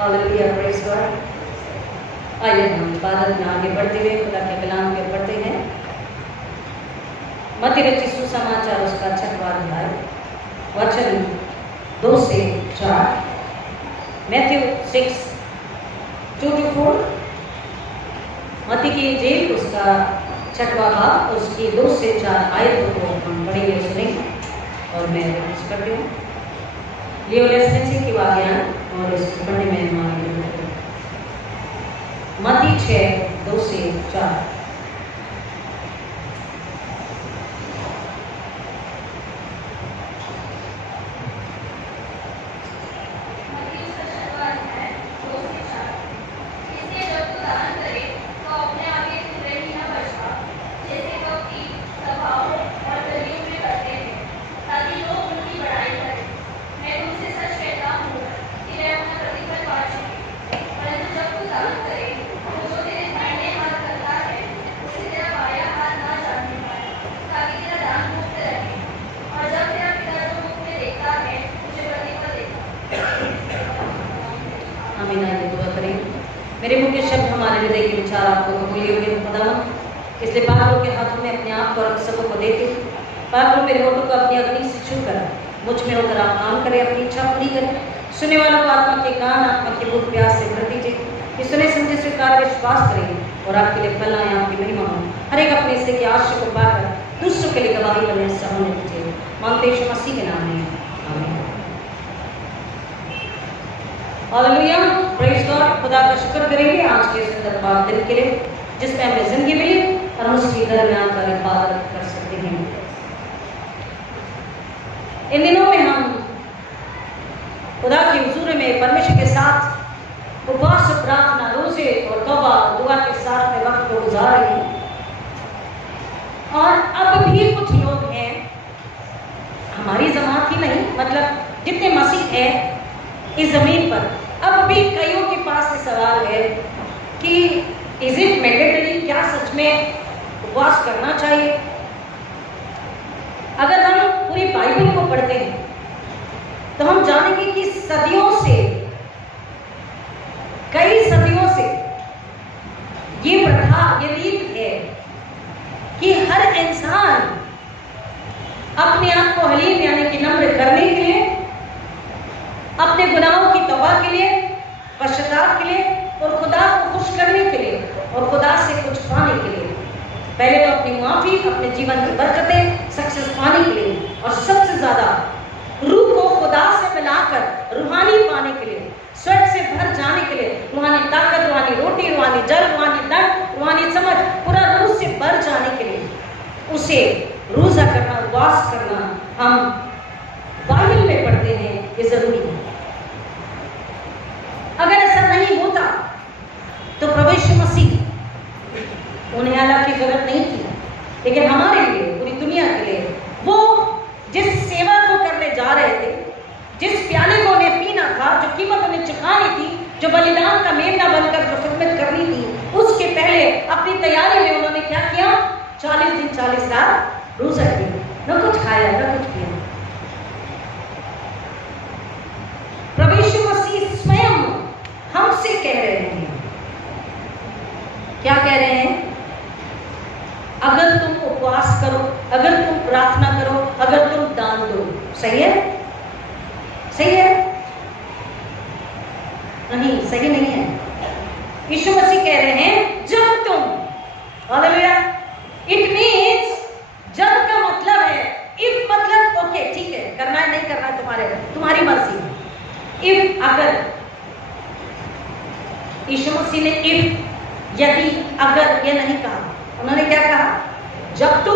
Hallelujah, praise God. आइए हम इबादत में आगे बढ़ते हुए खुदा के कलाम के पढ़ते हैं। मत्ती रचित सुसमाचार उसका 6वां अध्याय वचन 2 से 4। मैथ्यू 6:2-4। मत्ती की इंजील उसका 6वां बाब उसकी 2 से 4 आयतों को हम पढ़ेंगे सुनेंगे और मैं रिक्वेस्ट करती हूँ लियो लेसनेसी की वाक्यान और इसको पढ़ने में हमारी मत्ती 6:2 से 4। मेरे मुख्य शब्द हमारे हृदय के विचार आपको कबूल योग्य खुदावन, इसलिए पागलों के हाथों में अपने आप को रख सबों को देते पागलों मेरे होठों को अपनी अग्नि से छू कर मुझ में होकर आप काम करें, अपनी इच्छा पूरी करें। सुनने वालों को आत्मा के कान आत्मा की भूख प्यास से भर दीजिए कि सुने समझे स्वीकार विश्वास करें और आपके लिए फल आए, आपकी महिमा हो। हर एक अपने हिस्से के आशय को पाकर दूसरों के लिए गवाही बने होने दीजिए। मांगते यीशु मसीह के नाम में, आमीन। Hallelujah, praise God. खुदा का शुक्र करेंगे आज के सुंदर पाक दिन के लिए जिसमें हमें जिंदगी मिली और हम उसकी दरमियान का इबादत कर सकते हैं। इन दिनों में हम खुदा की हुजूर में परमेश्वर के साथ उपवास, प्रार्थना, रोजे और तौबा दुआ के साथ में वक्त को गुजार रहे हैं। और अब भी कुछ लोग हैं, हमारी जमात ही नहीं, मतलब जितने मसीह हैं इस जमीन पर, अब भी कईयों के पास ये सवाल है कि इज इट मैंडेटरी, क्या सच में उपवास करना चाहिए? अगर हम पूरी बाइबल को पढ़ते हैं तो हम जानेंगे कि सदियों से, कई सदियों से ये प्रथा, ये रीत है कि हर इंसान अपने आप को हलीम यानी कि नम्र करने के लिए, अपने गुनाहों की तौबा के लिए, पश्चाताप के लिए और खुदा को खुश करने के लिए और खुदा से कुछ पाने के लिए, पहले तो अपनी माफी, अपने जीवन की बरकतें, सक्सेस पाने के लिए और सबसे ज्यादा रूह को खुदा से मिलाकर रूहानी पाने के लिए, स्वर्ग से भर जाने के लिए, रूहानी ताकत, रूहानी रोटी, रूहानी जल, रूहानी दंड, रूहानी समझ, पूरा रूह से भर जाने के लिए उसे रोजा करना, उपवास करना हम बाइबल में पढ़ते हैं, ये जरूरी है। अगर ऐसा नहीं होता तो प्रभु यीशु मसीह, उन्हें हालांकि जरूरत नहीं थी, लेकिन हमारे लिए, पूरी दुनिया के लिए, वो जिस सेवा को करने जा रहे थे, जिस प्याले को उन्हें पीना था, जो कीमत उन्हें चुकानी थी, जो बलिदान का मेमना बनकर जो खिदमत करनी थी, उसके पहले अपनी तैयारी में उन्होंने क्या किया? 40 दिन 40 रात रोजा किया, न कुछ खाया न कुछ पिया। प्रभु यीशु मसीह स्वयं हमसे कह रहे हैं, क्या कह रहे हैं? अगर तुम उपवास करो, अगर तुम प्रार्थना करो, अगर तुम दान दो, सही है? सही है? नहीं, सही नहीं है। यीशु मसीह कह रहे हैं जब तुम, हालेलुया, इट मीन्स जब का मतलब है, इफ मतलब ओके ठीक है, करना है नहीं करना तुम्हारी मर्जी। इफ, अगर, यीशु मसीह ने इफ, यदि, अगर ये नहीं कहा, उन्होंने क्या कहा? जब तू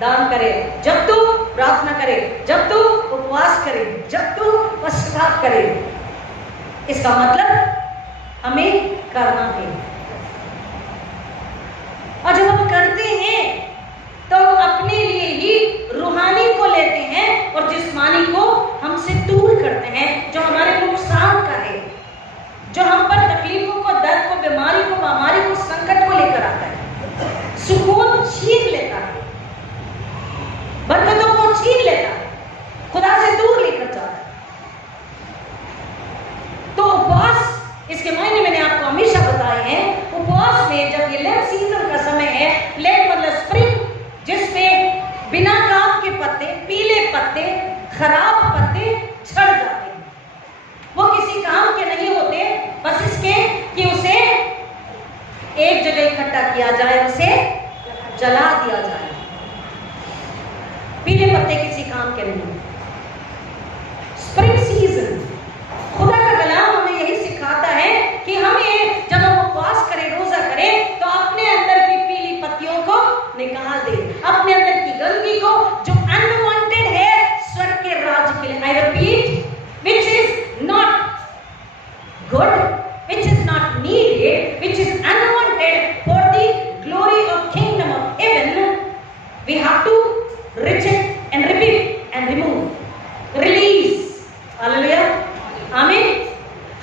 दान करे, जब तू प्रार्थना करे, जब तू उपवास करे, जब तू पश्चाताप करे। इसका मतलब हमें करना है, और जब हम करते हैं तो हम अपने लिए ही रूहानी को लेते हैं और जिस्मानी को हमसे दूर करते हैं, जो हमारे नुकसान का है, जो हम पर तकलीफों को, दर्द को, बीमारी को, महामारी को, संकट को लेकर आता है, सुकून छीन लेता है, बरकतों को छीन लेता है, खुदा से दूर लेकर जाता है। तो उपवास खराब पत्ते झड़ जाते हैं। वो किसी काम के नहीं होते, बस इसके कि उसे एक जगह इकट्ठा किया जाए, उसे जला दिया जाए। पीले पत्ते किसी काम के नहीं। स्प्रिंग सीजन, खुदा का कलाम हमें यही सिखाता है कि हमें जब हम उपवास करें, रोजा करें, तो अपने अंदर की पीली पत्तियों को निकाल दे, अपने अंदर की गंदगी को जो अनवांटेड है स्वर्ग के राज्य के लिए। I repeat, which is not good, which is not needed, which is unwanted for the glory of kingdom of heaven, we have to reject and rebuke and remove, release. Hallelujah, आमीन।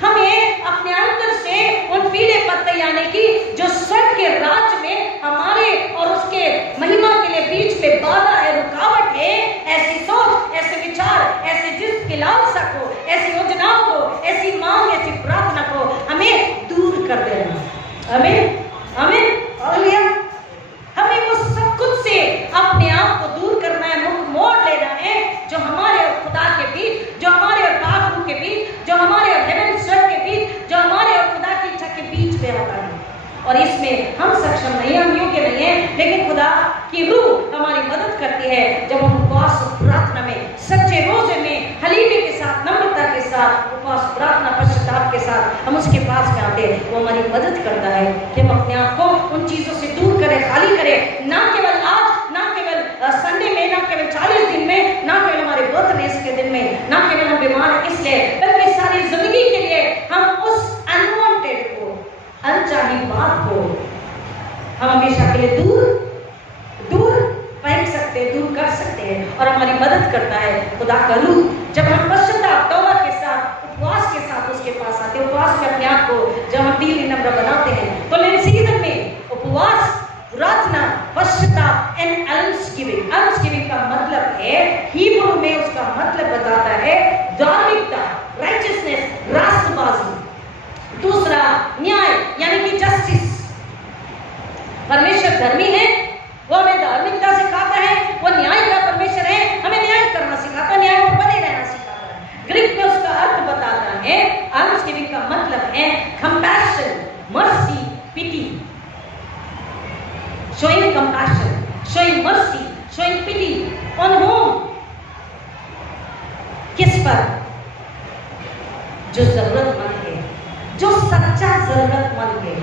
हमें अपने अंदर से उन पीले पत्ते यानी कि जो स्वर्ग के राज्य में हमारे और उसके महिमा के लिए बीच में बाधा है, रुकावट है, ऐसी सोच, ऐसे विचार, ऐसे जिस्म की लालसा को, ऐसी योजनाओं को, ऐसी मांग, ऐसी प्रार्थना को हमें दूर कर देना। आमीन, आमीन, हालेलुया। हमें वो सब कुछ से अपने आप को दूर करना है, मुख मोड़ लेना है, जो हमारे और खुदा के बीच, जो हमारे और बाबू के बीच, जो हमारे और हेवन स्वर्ग के बीच, जो हमारे और खुदा की इच्छा के बीच में आता है। और इसमें हम सक्षम नहीं हैं, हम योग्य नहीं हैं, लेकिन खुदा की रूह हमारी मदद करती है जब हम उपवास प्रार्थना में, सच्चे रोजे में, हलीमे के साथ, नम्रता के साथ, उपवास प्रार्थना पश्चाताप के साथ हम उसके पास में आते हैं। वो हमारी मदद करता है कि हम अपने आप को उन चीजों से दूर करें, खाली करें। ना केवल आज, ना केवल संडे में, ना केवल 40 दिन में, ना केवल हमारे बर्थडे के दिन में, ना केवल हम बीमार इसलिए, बल्कि सारी जिंदगी के लिए हम उस अनवांटेड को, अनचाही बात को हम हमेशा के लिए दूर फेंक सकते हैं, दूर कर सकते हैं। और हमारी मदद करता है खुदा का रूह जब हम पश्चाताप, तौबा के साथ, उपवास के साथ उसके पास आते हैं। उपवास में अपने आप को जब हम दिल नम्र बनाते हैं, तो लेन सीजन में उपवास, प्रार्थना, पश्चाताप एंड अल्म्सगिविंग। अल्म्सगिविंग का मतलब है, हिब्रू में उसका मतलब बताता है धार्मिकता, राइचियसनेस, रास्तबाजी। दूसरा न्याय यानी कि जस्टिस। परमेश्वर धर्मी है, वो हमें धार्मिकता सिखाता है। वो न्याय का परमेश्वर है, हमें न्याय करना सिखाता है, न्याय में बने रहना सिखाता है। ग्रीक में उसका अर्थ बताता है, अल्म्सगिविंग का मतलब है compassion, mercy, pity. showing compassion, showing mercy, showing pity on whom? किस पर? जो जरूरतमंद है, जो सच्चा जरूरतमंद है।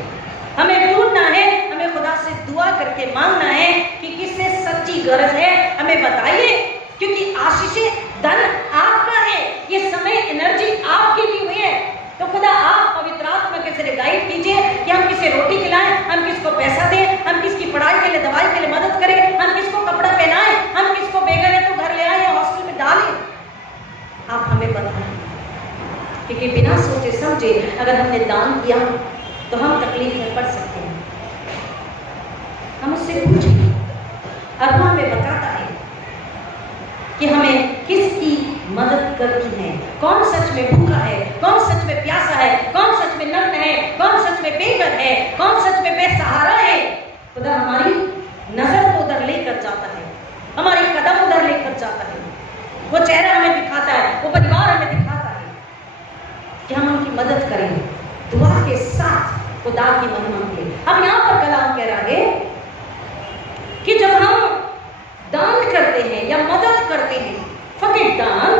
हमें ढूंढना है, हमें खुदा से दुआ करके मांगना है कि किससे सच्ची गरज है, हमें बताइए, क्योंकि आशीषें, धन आपका है, ये समय, एनर्जी आपकी दी हुई है। तो खुदा आप पवित्र आत्मा के जरिए गाइड कीजिए कि हम किसे रोटी खिलाएं, हम किसको पैसा दें, हम किसकी पढ़ाई के लिए, दवाई के लिए मदद करें, हम किसको कपड़ा पहनाएं, हम किसको बेघर है तो घर ले आए या हॉस्टल में डालें। आप हमें बताएं, क्योंकि बिना सोचे समझे अगर हमने दान किया तो हम तकलीफ में पड़ सकते हैं। हम उससे पूछें, अब वो हमें बताता है कि हमें किसकी मदद करनी है, कौन सच में भूखा है, कौन सच में प्यासा है, कौन सच में नग्न है, कौन सच में बेघर है, कौन सच में बेसहारा है। खुदा हमारी नजर को उधर लेकर जाता है, हमारी कदम उधर लेकर जाता है। वो चेहरा हमें दिखाता है, वो परिवार हमें दिखाता है कि हम उनकी मदद करें दुआ के साथ, खुदा की महिमा के लिए। अब यहाँ पर कलाम कह रहा है कि जब हम दान करते हैं या मदद करते हैं, फकीर दान,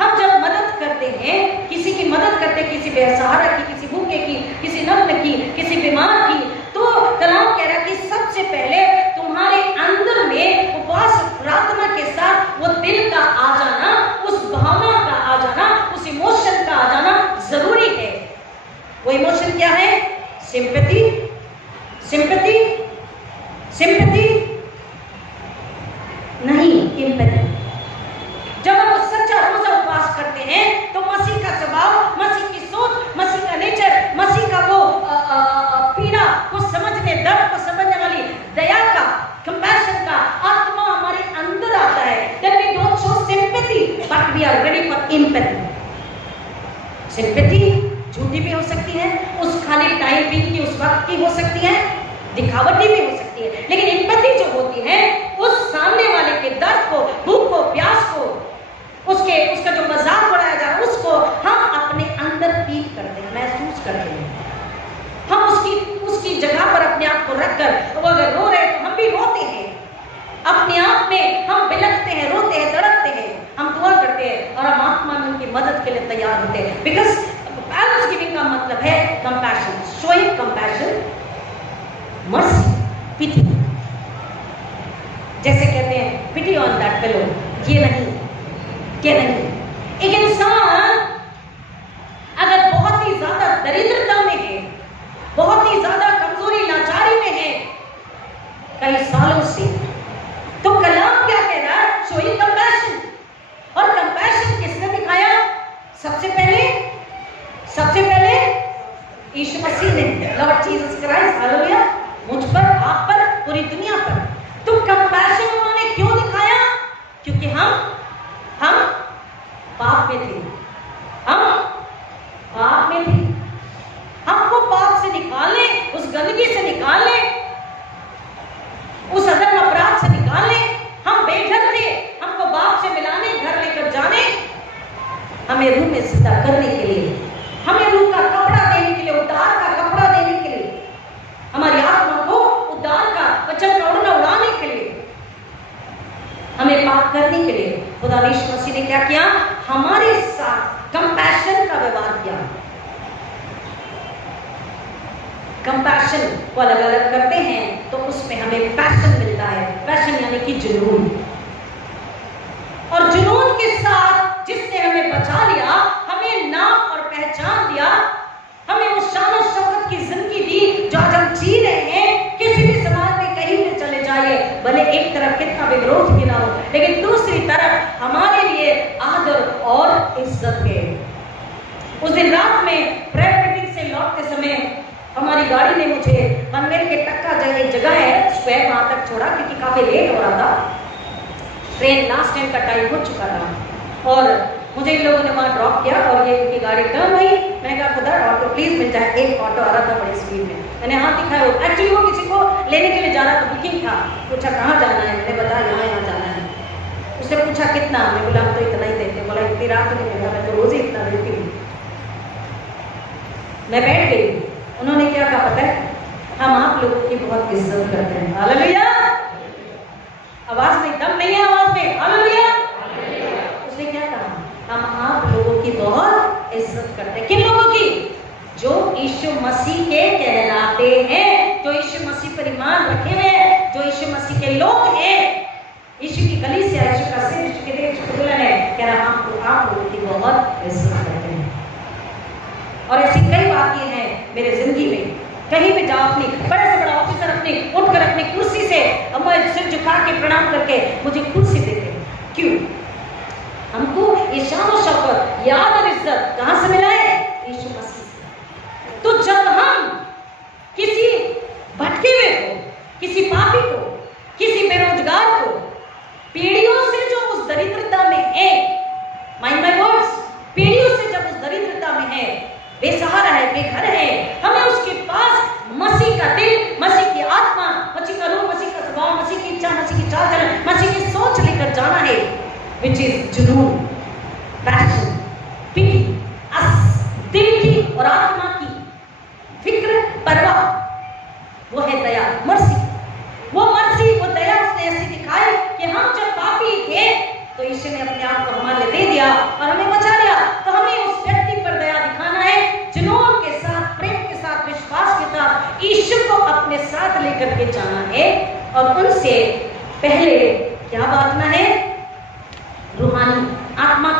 हम जब मदद करते हैं, किसी की मदद करते हैं, किसी बेसहारा की, किसी भूखे की, किसी नग्न की, किसी बीमार की, तो कलाम कह रहा है कि सबसे पहले तुम्हारे अंदर में उपवास प्रार्थना के साथ वो दिल का आ जाना, उस भावना का आ जाना, उस इमोशन का आ जाना जरूरी है। वो इमोशन क्या है? सिंपैथी, सिंपैथी, सिंपैथी नहीं, एम्पैथी। जब हम सच्चा रोजा उपवास करते हैं तो मसीह का स्वभाव, मसीह की सोच, मसीह का नेचर, मसीह का वो पीड़ा को समझने, दर्द को समझने वाली दया का, कंपैशन का आत्मा हमारे अंदर आता है। Then we don't show sympathy, but we are ready for empathy. Sympathy झूठी भी हो सकती है, उस खाली टाइम बीत की, उस वक्त की हो सकती है, दिखावटी भी हो सकती है, लेकिन एम्पैथी जो होती है उस सामने वाले के दर्द को, भूख को, प्यास को, उसके आत्मा में उनकी मदद के लिए तैयार होते हैं। बिकॉज बैलेंस गिविंग का मतलब है कंपैशन, शोइंग कंपैशन, मर्सी, पिटी। जैसे कहते हैं पिटी ऑन दैट फेलो, ये नहीं, ये नहीं। एक इंसान अगर बहुत ही ज्यादा दरिद्रता में है, बहुत ही ज्यादा कमजोरी लाचारी में है कई सालों से, तो कलाम क्या कह रहा है? Showing compassion. और कंपैशन किसने दिखाया? सबसे पहले यीशु मसीह ने, लॉर्ड जीसस क्राइस्ट, हालेलुया, मुझ पर, आप पर, पूरी दुनिया पर। तो कंपैशन उन्होंने क्यों दिखाया? क्योंकि हम पाप में थे, हम पाप में थे। हमको पाप से निकालने, उस गंदगी से निकालने, उस अदम अपराध से निकालने, हम बेघर थे, हमको बाप से मिलाने, घर लेकर जाने, हमें रूह में सीधा करने के लिए, हमें रूह का कपड़ा देने के लिए, उद्धार का कपड़ा देने के लिए, हमारी आत्मा को उद्धार का वचन का उड़ना उड़ाने के लिए, हमें पाप करने के लिए खुदा यीशु मसीह ने क्या किया? हमारे साथ कंपैशन का व्यवहार किया। कंपैशन को अलग अलग करते हैं तो उसमें हमें पैशन मिलता है। पैशन यानी कि जुनून। और जुनून के साथ जिसने हमें बचा लिया, हमें नाम और पहचान दिया, हमें उस शान और शौकत की जिंदगी दी जो आज हम जी रहे हैं। किसी भी समाज में कहीं भी चले जाइए, भले एक तरफ कितना भी विरोध भी ना हो, लेकिन दूसरी तरफ हमारे लिए आदर और इज्जत है। उस दिन रात में प्रेयर मीटिंग से लौटते समय हमारी गाड़ी ने मुझे पनवेल के टक्का जगह है स्क्वायर, वहां तक छोड़ा क्योंकि काफी लेट हो रहा था। ट्रेन लास्ट टाइम का टाइम हो चुका था और मुझे इन लोगों ने वहां ड्रॉप किया और ये उनकी गाड़ी टर्न हुई। मैंने कहा खुदा ऑटो प्लीज मिल जाए। एक ऑटो आ रहा था बड़ी स्पीड में, मैंने हाथ दिखाया। एक्चुअली वो किसी को लेने के लिए जा रहा था, बुकिंग था। पूछा कहाँ जाना है, मैंने बताया यहाँ जाना है। उसने पूछा कितना, मैंने बोला हम तो इतना ही देते। बोला इतनी रात नहीं देता, मैं तो रोज ही इतना देती हूँ। मैं बैठ गई। उन्होंने क्या कहा पता है? हम आप लोगों की बहुत इज्जत करते हैं। हालेलुया। आवाज में दम नहीं है, आवाज में हालेलुया। उसने क्या कहा? हम आप लोगों की बहुत इज्जत करते हैं। किन लोगों की? जो यीशु मसीह के कहलाते हैं, जो यीशु मसीह पर ईमान रखे हुए हैं, जो यीशु मसीह के लोग हैं, यीशु की कलीसिया, यीशु का सिर, यीशु के देह, यीशु के दुल्हन है। कह रहा हमको आप लोगों की बहुत इज्जत करते हैं। और ऐसी कई बातें हैं मेरे जिंदगी में। कहीं भी जाओ, अपनी बड़े से बड़ा ऑफिसर अपनी उठकर अपनी कुर्सी से सिर झुका के प्रणाम करके मुझे कुर्सी देते हैं। क्यों? हमको ये शान और शौकत, याद और इज्जत कहां से मिला है? यीशु मसीह से। तो जब हम किसी भटके हुए को, किसी पापी को, किसी बेरोजगार को, पीढ़ियों से जो उस दरिद्रता में है, माइंड माय वर्ड्स, पीढ़ियों से जब उस दरिद्रता में है, बेसहारा है, बेघर है, हमें उसके पास मसीह का दिल, मसीह की आत्मा, मसीह का रूह, मसीह का स्वभाव, मसीह की इच्छा, मसीह की चाल चलन, मसीह की सोच लेकर जाना है, which is जुनून, पैशन, पिटी, दिल की और आत्मा की फिक्र, परवाह। वो है दया, मर्सी। वो मर्सी, वो दया उसने ऐसी दिखाई कि हम जब पापी थे तो यीशु ने अपने आप को हमारे लिए दे दिया और हमें बचा लिया। तो हमें उस व्यक्ति पर दया दिखाना है, जुनून के साथ, प्रेम के साथ, विश्वास के साथ यीशु को अपने साथ लेकर के जाना है। और उनसे पहले क्या बांटना है? रूहानी, आत्मा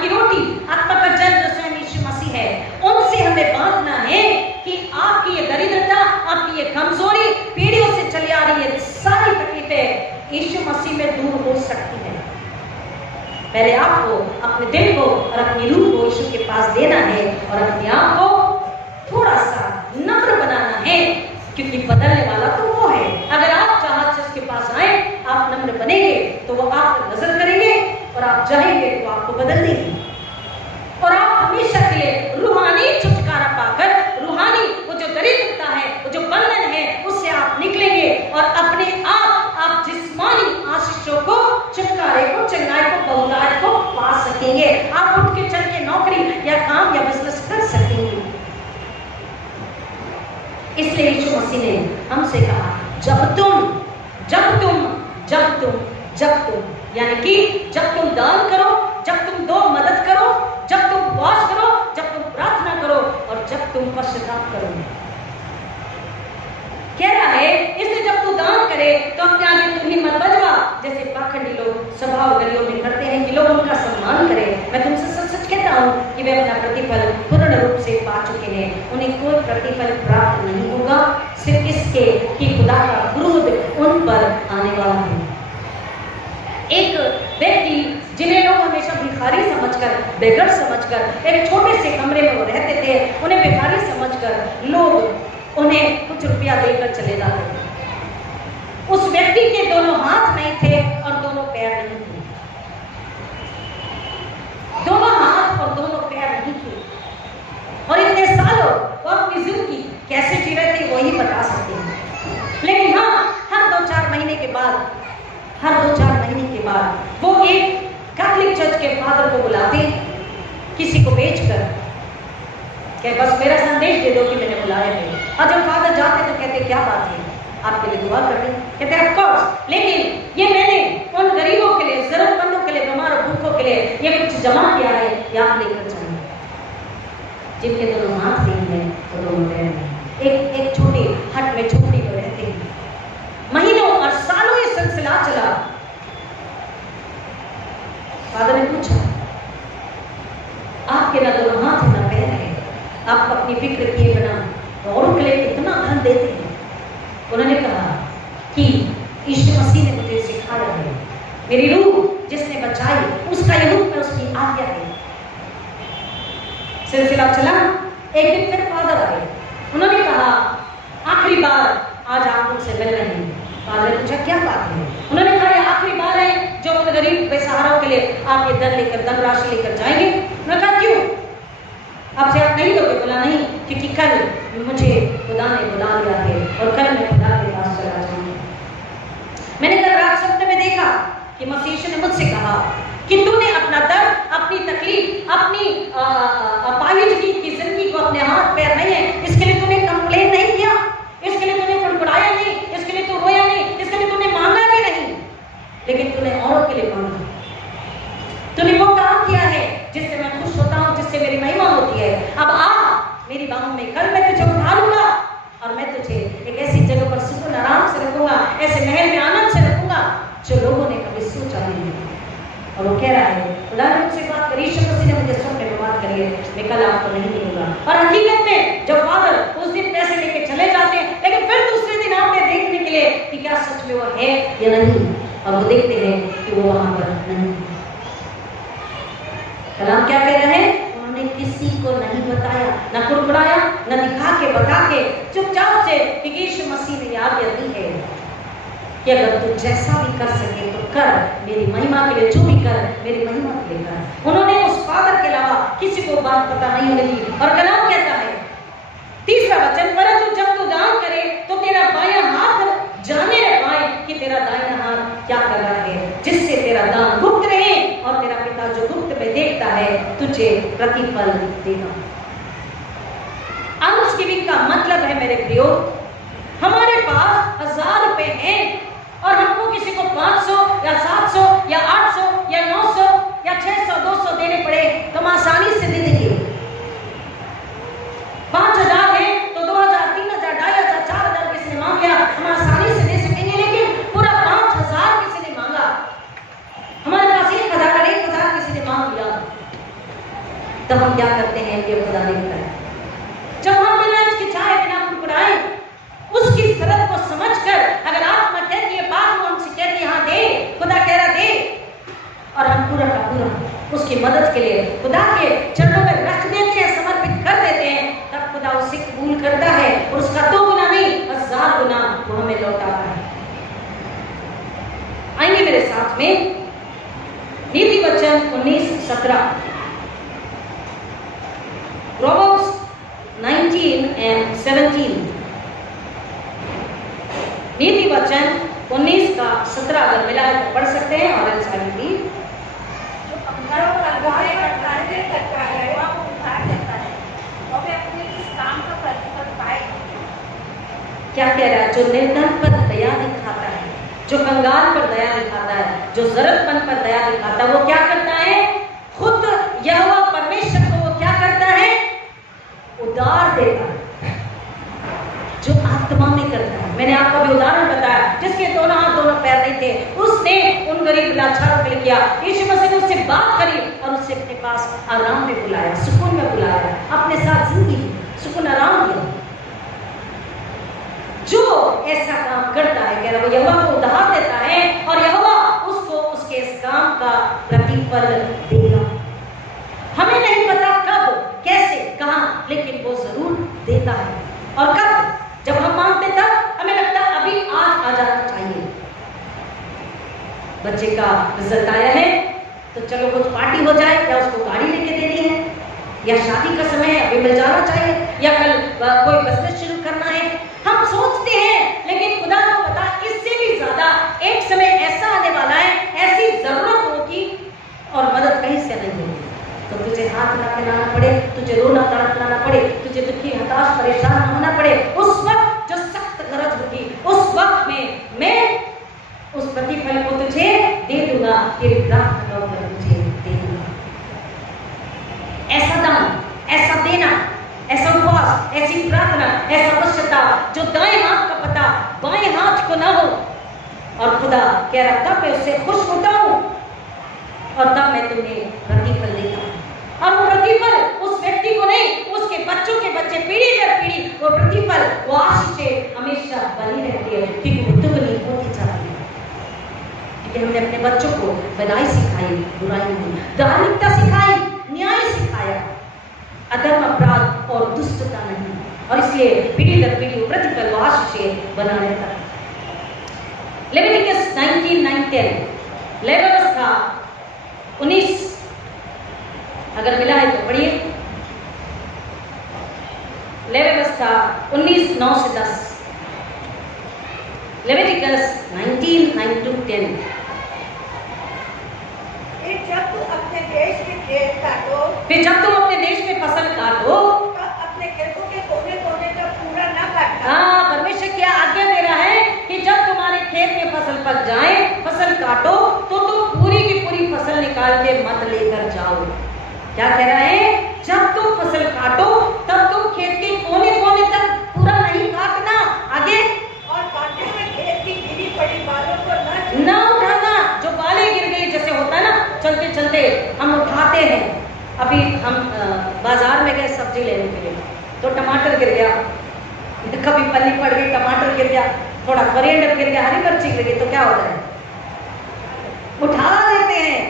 की रोटी, आत्मा का जल जो स्वयं यीशु मसीह है, उनसे हमें बांटना है कि आपकी ये दरिद्रता, आपकी ये कमजोरी, पीढ़ियों से चली आ रही है सारी तकलीफें यीशु मसीह में दूर हो सकती है। पहले आपको अपने दिल को और अपनी रूह को यीशु के पास देना है और अपने आप को थोड़ा सा नम्र बनाना है, क्योंकि बदलने वाला तो वो है। अगर आप चाहत से उसके पास आए, आप नम्र बनेंगे तो वो आप पर नजर करेंगे और आप चाहेंगे तो आपको बदल देंगे। और आप हमेशा के लिए रूहानी छुटकारा पाकर, रूहानी वो जो दरिद्रता है, वो जो बंधन है, उससे आप निकलेंगे और अपने आप जिस्मानी आशीषों को, छुटकारे को, चंगाई को, बहुतायत को पा सकेंगे। आप उठ के चल के नौकरी या काम या बिजनेस कर सकेंगे। इसलिए यीशु मसीह ने हमसे कहा, जब तुम यानी कि जब तुम दान करो, जब तुम दो मदद करो, प्रतिफल पूर्ण रूप से पा चुके हैं, उन्हें कोई प्रतिफल प्राप्त नहीं होगा, सिर्फ इसके कि खुदा का क्रोध उन पर आने वाला है। एक व्यक्ति जिन्हें लोग हमेशा भिखारी समझकर, बेघर समझकर एक छोटे से कमरे में वो रहते थे, उन्हें भिखारी समझकर लोग उन्हें कुछ रुपया देकर चले जाते थे। उस व्यक्ति के दोनों हाथ नहीं थे और दोनों पैर नहीं थे, दोनों हाथ और दोनों पैर नहीं थे, और इतने सालों वो अपनी जिंदगी कैसे जी रहे थे वही बता सकते हैं। लेकिन हाँ, हर 2-4 महीने के बाद वो एक कैथोलिक चर्च के फादर को बुलाते, किसी को भेजकर कि बस मेरा संदेश दे दो कि मैंने बुलाया है। और जब फादर जाते तो कहते क्या बात है, आपके लिए दुआ कर रहे, कहते हैं ऑफ कोर्स, लेकिन ये मैंने उन गरीबों के लिए, जरूरतमंदों के लिए, बीमार और भूखों के लिए ये कुछ जमा किया है, ये आप लेकर चलें। जिनके दोनों हाथ नहीं है तो दोनों पैर नहीं, एक छोटी हट में झोपड़ी में रहते हैं। महीनों और सालों ये सिलसिला चला। फादर ने पूछा, आपके ना दोनों हाथ ना पैर है, आप अपनी फिक्र किए बिना औरों के लिए इतना धन देते हैं। उन्होंने कहा कि यीशु मसीह ने मुझे सिखाया है, मेरी रूह जिसने बचाई उसका ये रूप में उसकी आज्ञा है। सिलसिला चला। एक दिन फिर फादर आए, उन्होंने कहा आखिरी बार आज आप मुझसे मिल रहे हैं। फादर ने पूछा क्या बात है? उन्होंने कहा ये आखिरी बार है जो उन गरीब बेसहाराओं के लिए आप ये धन राशि लेकर जाएंगे। उन्होंने कहा क्यों, आपसे आप नहीं दोगे? बोला नहीं, क्योंकि कल मुझे खुदा ने बुला लिया है और कल मैं खुदा के पास चला जाऊंगा। मैंने कल रात सपने में देखा कि मसीह ने मुझसे कहा कि तूने अपना दर्द, अपनी तकलीफ, अपनी अपाहिजगी की जिंदगी को अपने हाथ पैर नहीं है, इसके लिए तूने कंप्लेन नहीं किया, इसके लिए तूने कुड़कुड़ाया नहीं, इसके लिए तू रोया नहीं, इसके लिए तूने मांगा भी नहीं, लेकिन तूने औरों के लिए मांगा। तूने वो काम किया है जिससे मैं खुश होता हूँ, जिससे मेरी महिमा होती है। अब आ मेरी बाहों में, कल मैं तुझे उठा लूंगा और मैं तुझे एक ऐसी जगह पर सुकून आराम से रखूंगा, ऐसे महल में आनंद से रखूंगा जो लोगों ने कभी सोचा नहीं। और वो कह रहा है खुदा ने मुझसे बात करी, यीशु मसीह ने मुझे सपने में बात करी है, मैं कल आपको नहीं मिलूंगा। और हकीकत में जब फादर उस दिन पैसे लेके चले जाते हैं, लेकिन फिर दूसरे दिन आते हैं देखने के लिए कि क्या सच में वो है या नहीं, और वो देखते हैं कि वो वहां पर नहीं। कलाम क्या कह रहे हैं? उन्होंने किसी को नहीं बताया, न कुड़कुड़ाया, न दिखा के बता के, चुपचाप से, कि यीशु मसीह ने आज्ञा दी है कि अगर तू जैसा भी कर सके तो कर, मेरी महिमा के लिए जो भी कर, मेरी महिमा के लिए कर। उन्होंने उस फादर के अलावा किसी को बात पता नहीं होने दी। और कलाम कहता है 3रा वचन, परंतु जब तू दान करे तो तेरा बायां हाथ जाने पाए कि तेरा दाहिना हाथ क्या कर रहा है, जिससे तेरा दान गुप्त रहे और तेरा पिता जो गुप्त में देखता है तुझे प्रतिफल देगा। थैंक्सगिविंग का मतलब है मेरे प्रियो, हमारे पास 1000 रुपए हैं और हमको किसी को 500 या 700 या 800 या 900 या 600 200 देने पड़े तो हम आसानी से दे देंगे। 5000 है तो 2000 3000 2500 4000 किसी ने मांग लिया, हम आसानी से दे सकेंगे। लेकिन पूरा 5000 किसी ने मांगा, हमारे पास 1000 और 1000 किसी ने मांग लिया, तो हम क्या करते हैं? ये खुदा देखता है। जब हम बिना हिचकिचाए, बिना कुड़कुड़ाए, उसकी शर्त को समझकर, अगर आत्मा कहती है, बात हमसे कहती है हाँ दे, खुदा कह रहा दे, और हम पूरा का पूरा उसकी मदद के लिए खुदा के चरणों में रख देते हैं, समर्पित कर देते हैं, तब खुदा उसे कबूल करता है और उसका 2 गुना नहीं 1000 गुना वो हमें लौटाता है। आइए मेरे साथ में नीति वचन 19:17, प्रोवर्ब्स 19:17, नीति वचन 19:17 अगर मिला है तो पढ़ सकते हैं। और क्या कह रहा है? जो निर्धन पर दया दिखाता है, जो कंगाल पर दया दिखाता है, जो जरूरतमंद पर दया दिखाता है, वो क्या करता है? खुद यहोवा परमेश्वर को वो क्या करता है? उदार देता है। जो आत्मा में करता है, मैंने आपको अभी उदाहरण बताया, जिसके दोनों हाथ दोनों पैर नहीं थे, उसने उन गरीब लाचारों के लिए किया। यीशु मसीह ने उससे बात करी और उससे अपने पास आराम में बुलाया, सुकून में बुलाया, अपने साथ जिंदगी सुकून आराम दिया। जो ऐसा काम करता है, कह रहा वो यहोवा को उधार देता है और यहोवा उसको उसके इस काम का प्रतिफल देगा। हमें नहीं पता कब, कैसे, कहां, लेकिन वो जरूर देता है। और कब? जब हम मांगते तब हमें लगता है अभी आज आ जाना चाहिए। बच्चे का रिजल्ट आया है तो चलो कुछ पार्टी हो जाए, या उसको गाड़ी लेके देनी है, या शादी का समय अभी मिल जाना चाहिए, या कल कोई बिजनेस शुरू करना है। हम सोचते हैं, लेकिन खुदा को पता इससे भी ज्यादा एक समय ऐसा आने वाला है, ऐसी जरूरत होगी और मदद कहीं से नहीं होगी, तो तुझे हाथ ना फैलाना पड़े, तुझे रोना तड़पना पड़े, तुझे दुखी, हताश, परेशान होना पड़े। उस वक्त जो सख्त गरज होगी, उस वक्त में मैं उस प्रतिफल को तुझे दे दूंगा, तेरी प्रार्थना का उत्तर तुझे दे दूंगा। ऐसा दान, ऐसा देना, ऐसा उपवास, ऐसी प्रार्थना, ऐसा पश्चाताप जो दाएं हाथ का पता बाएं हाथ को ना हो। और खुदा कह रहा था मैं उससे खुश होता हूं और तब मैं तुम्हें प्रतिफल देता हूं। और वो प्रतिफल उस व्यक्ति को नहीं, उसके बच्चों के बच्चे, पीढ़ी दर पीढ़ी वो प्रतिफल, वो आशीष हमेशा बनी रहती है, क्योंकि वो दुगनी होती जाती है। क्योंकि हमने अपने बच्चों को भलाई सिखाई, बुराई नहीं, धार्मिकता सिखाई, न्याय सिखाया, अधर्म, अपराध और दुष्टता नहीं। और इसलिए पीढ़ी दर पीढ़ी प्रतिफल व आशीष बना रहता है। लेविटिकस 19:10 लेविटिकस 19, अगर मिला है तो पढ़िए। Leviticus 19:9-10, Leviticus 19:9-10। जब तुम अपने देश में खेत काटो, फिर जब तुम अपने देश में फसल काटो, तो अपने खेतों के कोने-कोने तक पूरा न काटना। हाँ, परमेश्वर क्या आज्ञा दे रहा है कि जब तुम्हारे खेत में फसल पक जाए, फसल काटो, तो तुम पूरी की पूरी फसल निकाल के मत लेकर जाओ। क्या कह रहा है? जब तुम फसल काटो तब तुम खेत के कोने-कोने तक पूरा नहीं काटना। आगे, और काटने में खेत की गिरी पड़ी बालों को न उठाना। जो बालें गिर गई, जैसे होता है ना, चलते चलते हम उठाते हैं। अभी हम बाजार में गए सब्जी लेने के लिए, तो टमाटर गिर गया, कभी पल्ली पड़ गई, टमाटर गिर गया, थोड़ा कोरिएंडर गिर गया, हरी मिर्ची गिर गई, तो क्या होता है? उठा लेते हैं।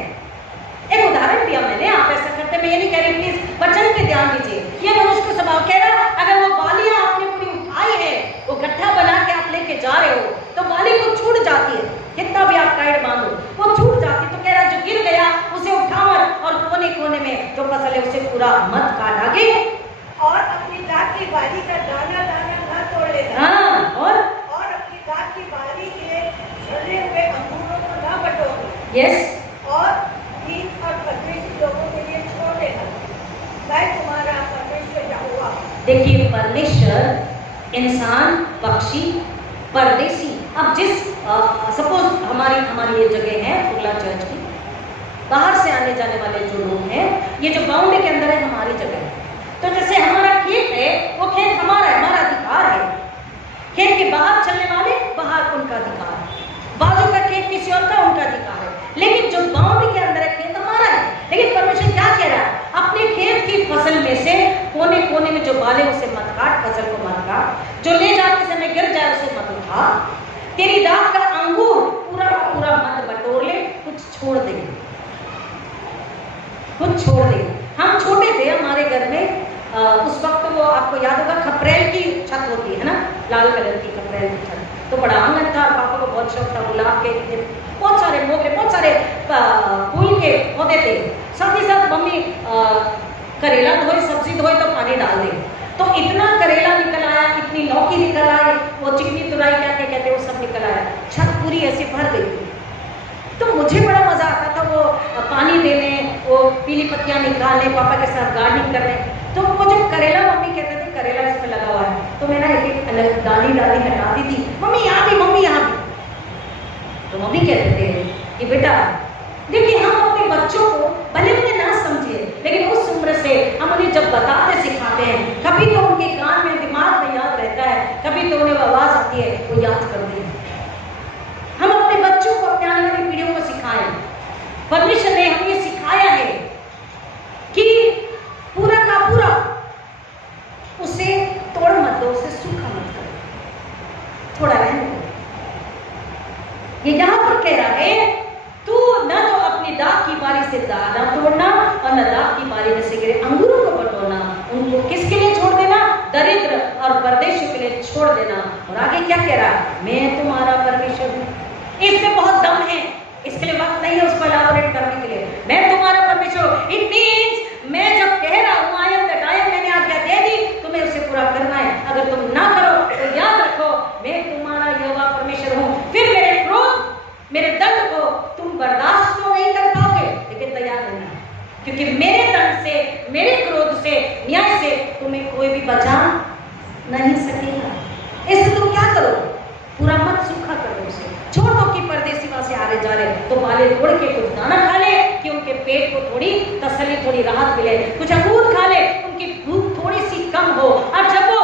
एक उदाहरण दिया मैंने, आप ऐसा करते, मैं ये नहीं कह रही, प्लीज वचन पे ध्यान दीजिए। ये मनुष्य को स्वभाव कह रहा, अगर वो बालियां आपने पूरी उठाई है, वो गड्ढा बना के आप लेके जा रहे हो, तो बाली को छूट जाती है, कितना भी आप टाइट बांधो वो छूट जाती। तो कह रहा जो गिर गया उसे उठाओ और कोने कोने में जो फसल है उसे पूरा मत काट। आगे, और अपनी दाख की बारी का दाना दाना न तोड़ लेना। हाँ, और अपनी दाख की बारी के झड़े हुए अंगूरों को न बटोरना। यस, और दीन और परदेशी लोगों के लिए छोड़ देना। मैं तुम्हारा परमेश्वर यहोवा। देखिए, परमेश्वर, इंसान, पक्षी, परदेशी। अब जिस सपोज हमारी ये जगह है कुर्ला चर्च की, बाहर से आने जाने वाले जो लोग हैं, ये जो बाउंड्री के अंदर है हमारी जगह है। तो जैसे हमारा खेत है, वो खेत हमारा है, हमारा अधिकार है। खेत के बाहर चलने वाले, बाहर उनका अधिकार है। बाजू का खेत किसी और का, उनका अधिकार है। लेकिन जो बाउंड्री के अंदर है खेत हमारा है। लेकिन परमेश्वर क्या कह रहा है? अपने खेत की फसल में से कोने कोने में जो बाले उसे मत काट, फसल को मत काट। जो ले जाते समय गिर जाए उसे मत उठा। तेरी दाख का अंगूर पूरा पूरा मत बटोर ले, कुछ छोड़ दे, कुछ छोड़ दे। हम छोटे थे, हमारे घर में उस वक्त वो आपको याद होगा खपरेल की छत होती है ना, लाल कलर की खपरेल की छत। तो बड़ा आंगन था, पापा को बहुत शौक था गुलाब के, बहुत सारे मोगरे, बहुत सारे फूल के पौधे थे। साथ ही साथ मम्मी करेला धोए, सब्जी धोए तो पानी डाल दे, तो इतना करेला निकल आया, इतनी लौकी निकल आई, वो चिकनी तुराई क्या क्या कहते हैं वो सब निकल आया। छत पूरी ऐसे भर गई। तो मुझे बड़ा मजा आता था वो पानी देने, वो पीली पत्तियां निकालने, पापा के साथ गार्डनिंग करने। तो वो जो करेला मम्मी कहते थे करेला इसमें लगा हुआ है, तो मैं ना एक अलग डाली हटाती थी, मम्मी यहाँ भी, मम्मी यहाँ भी। तो मम्मी कहते थे कि बेटा देखिए, हम अपने बच्चों को भले उन्हें ना समझे, लेकिन उस उम्र से हम उन्हें जब बताते सिखाते हैं, कभी तो उनके कान में, दिमाग में याद रहता है, कभी तो उन्हें आवाज आती है, वो और आगे क्या कह रहा है, मैं तुम्हारा परमेश्वर हूँ। इसमें बहुत दम है, इसके लिए वक्त नहीं है उसको एलाबोरेट करने के लिए। मैं तुम्हारा परमेश्वर हूँ, इट मींस मैं जब कह रहा हूँ I am that I am, मैंने आज्ञा दे दी, तुम्हें उसे पूरा करना है। अगर तुम ना करो तो याद रखो मैं तुम्हारा यहोवा परमेश्वर हूँ। फिर मेरे क्रोध, मेरे दंड को तुम बर्दाश्त तो नहीं कर पाओगे, लेकिन तैयार रहना, क्योंकि मेरे दंड से, मेरे क्रोध से, न्याय से तुम्हें कोई भी बचा नहीं सकेगा। इससे तुम क्या करो, पूरा मत सूखा कर दो उसे, छोड़ दो कि परदेसी वहां से आ रहे जा रहे तो बाले तोड़ के कुछ दाना खा ले कि उनके पेट को थोड़ी तसल्ली, थोड़ी राहत मिले, कुछ अंगूर खा ले, उनकी भूख थोड़ी सी कम हो। और जब वो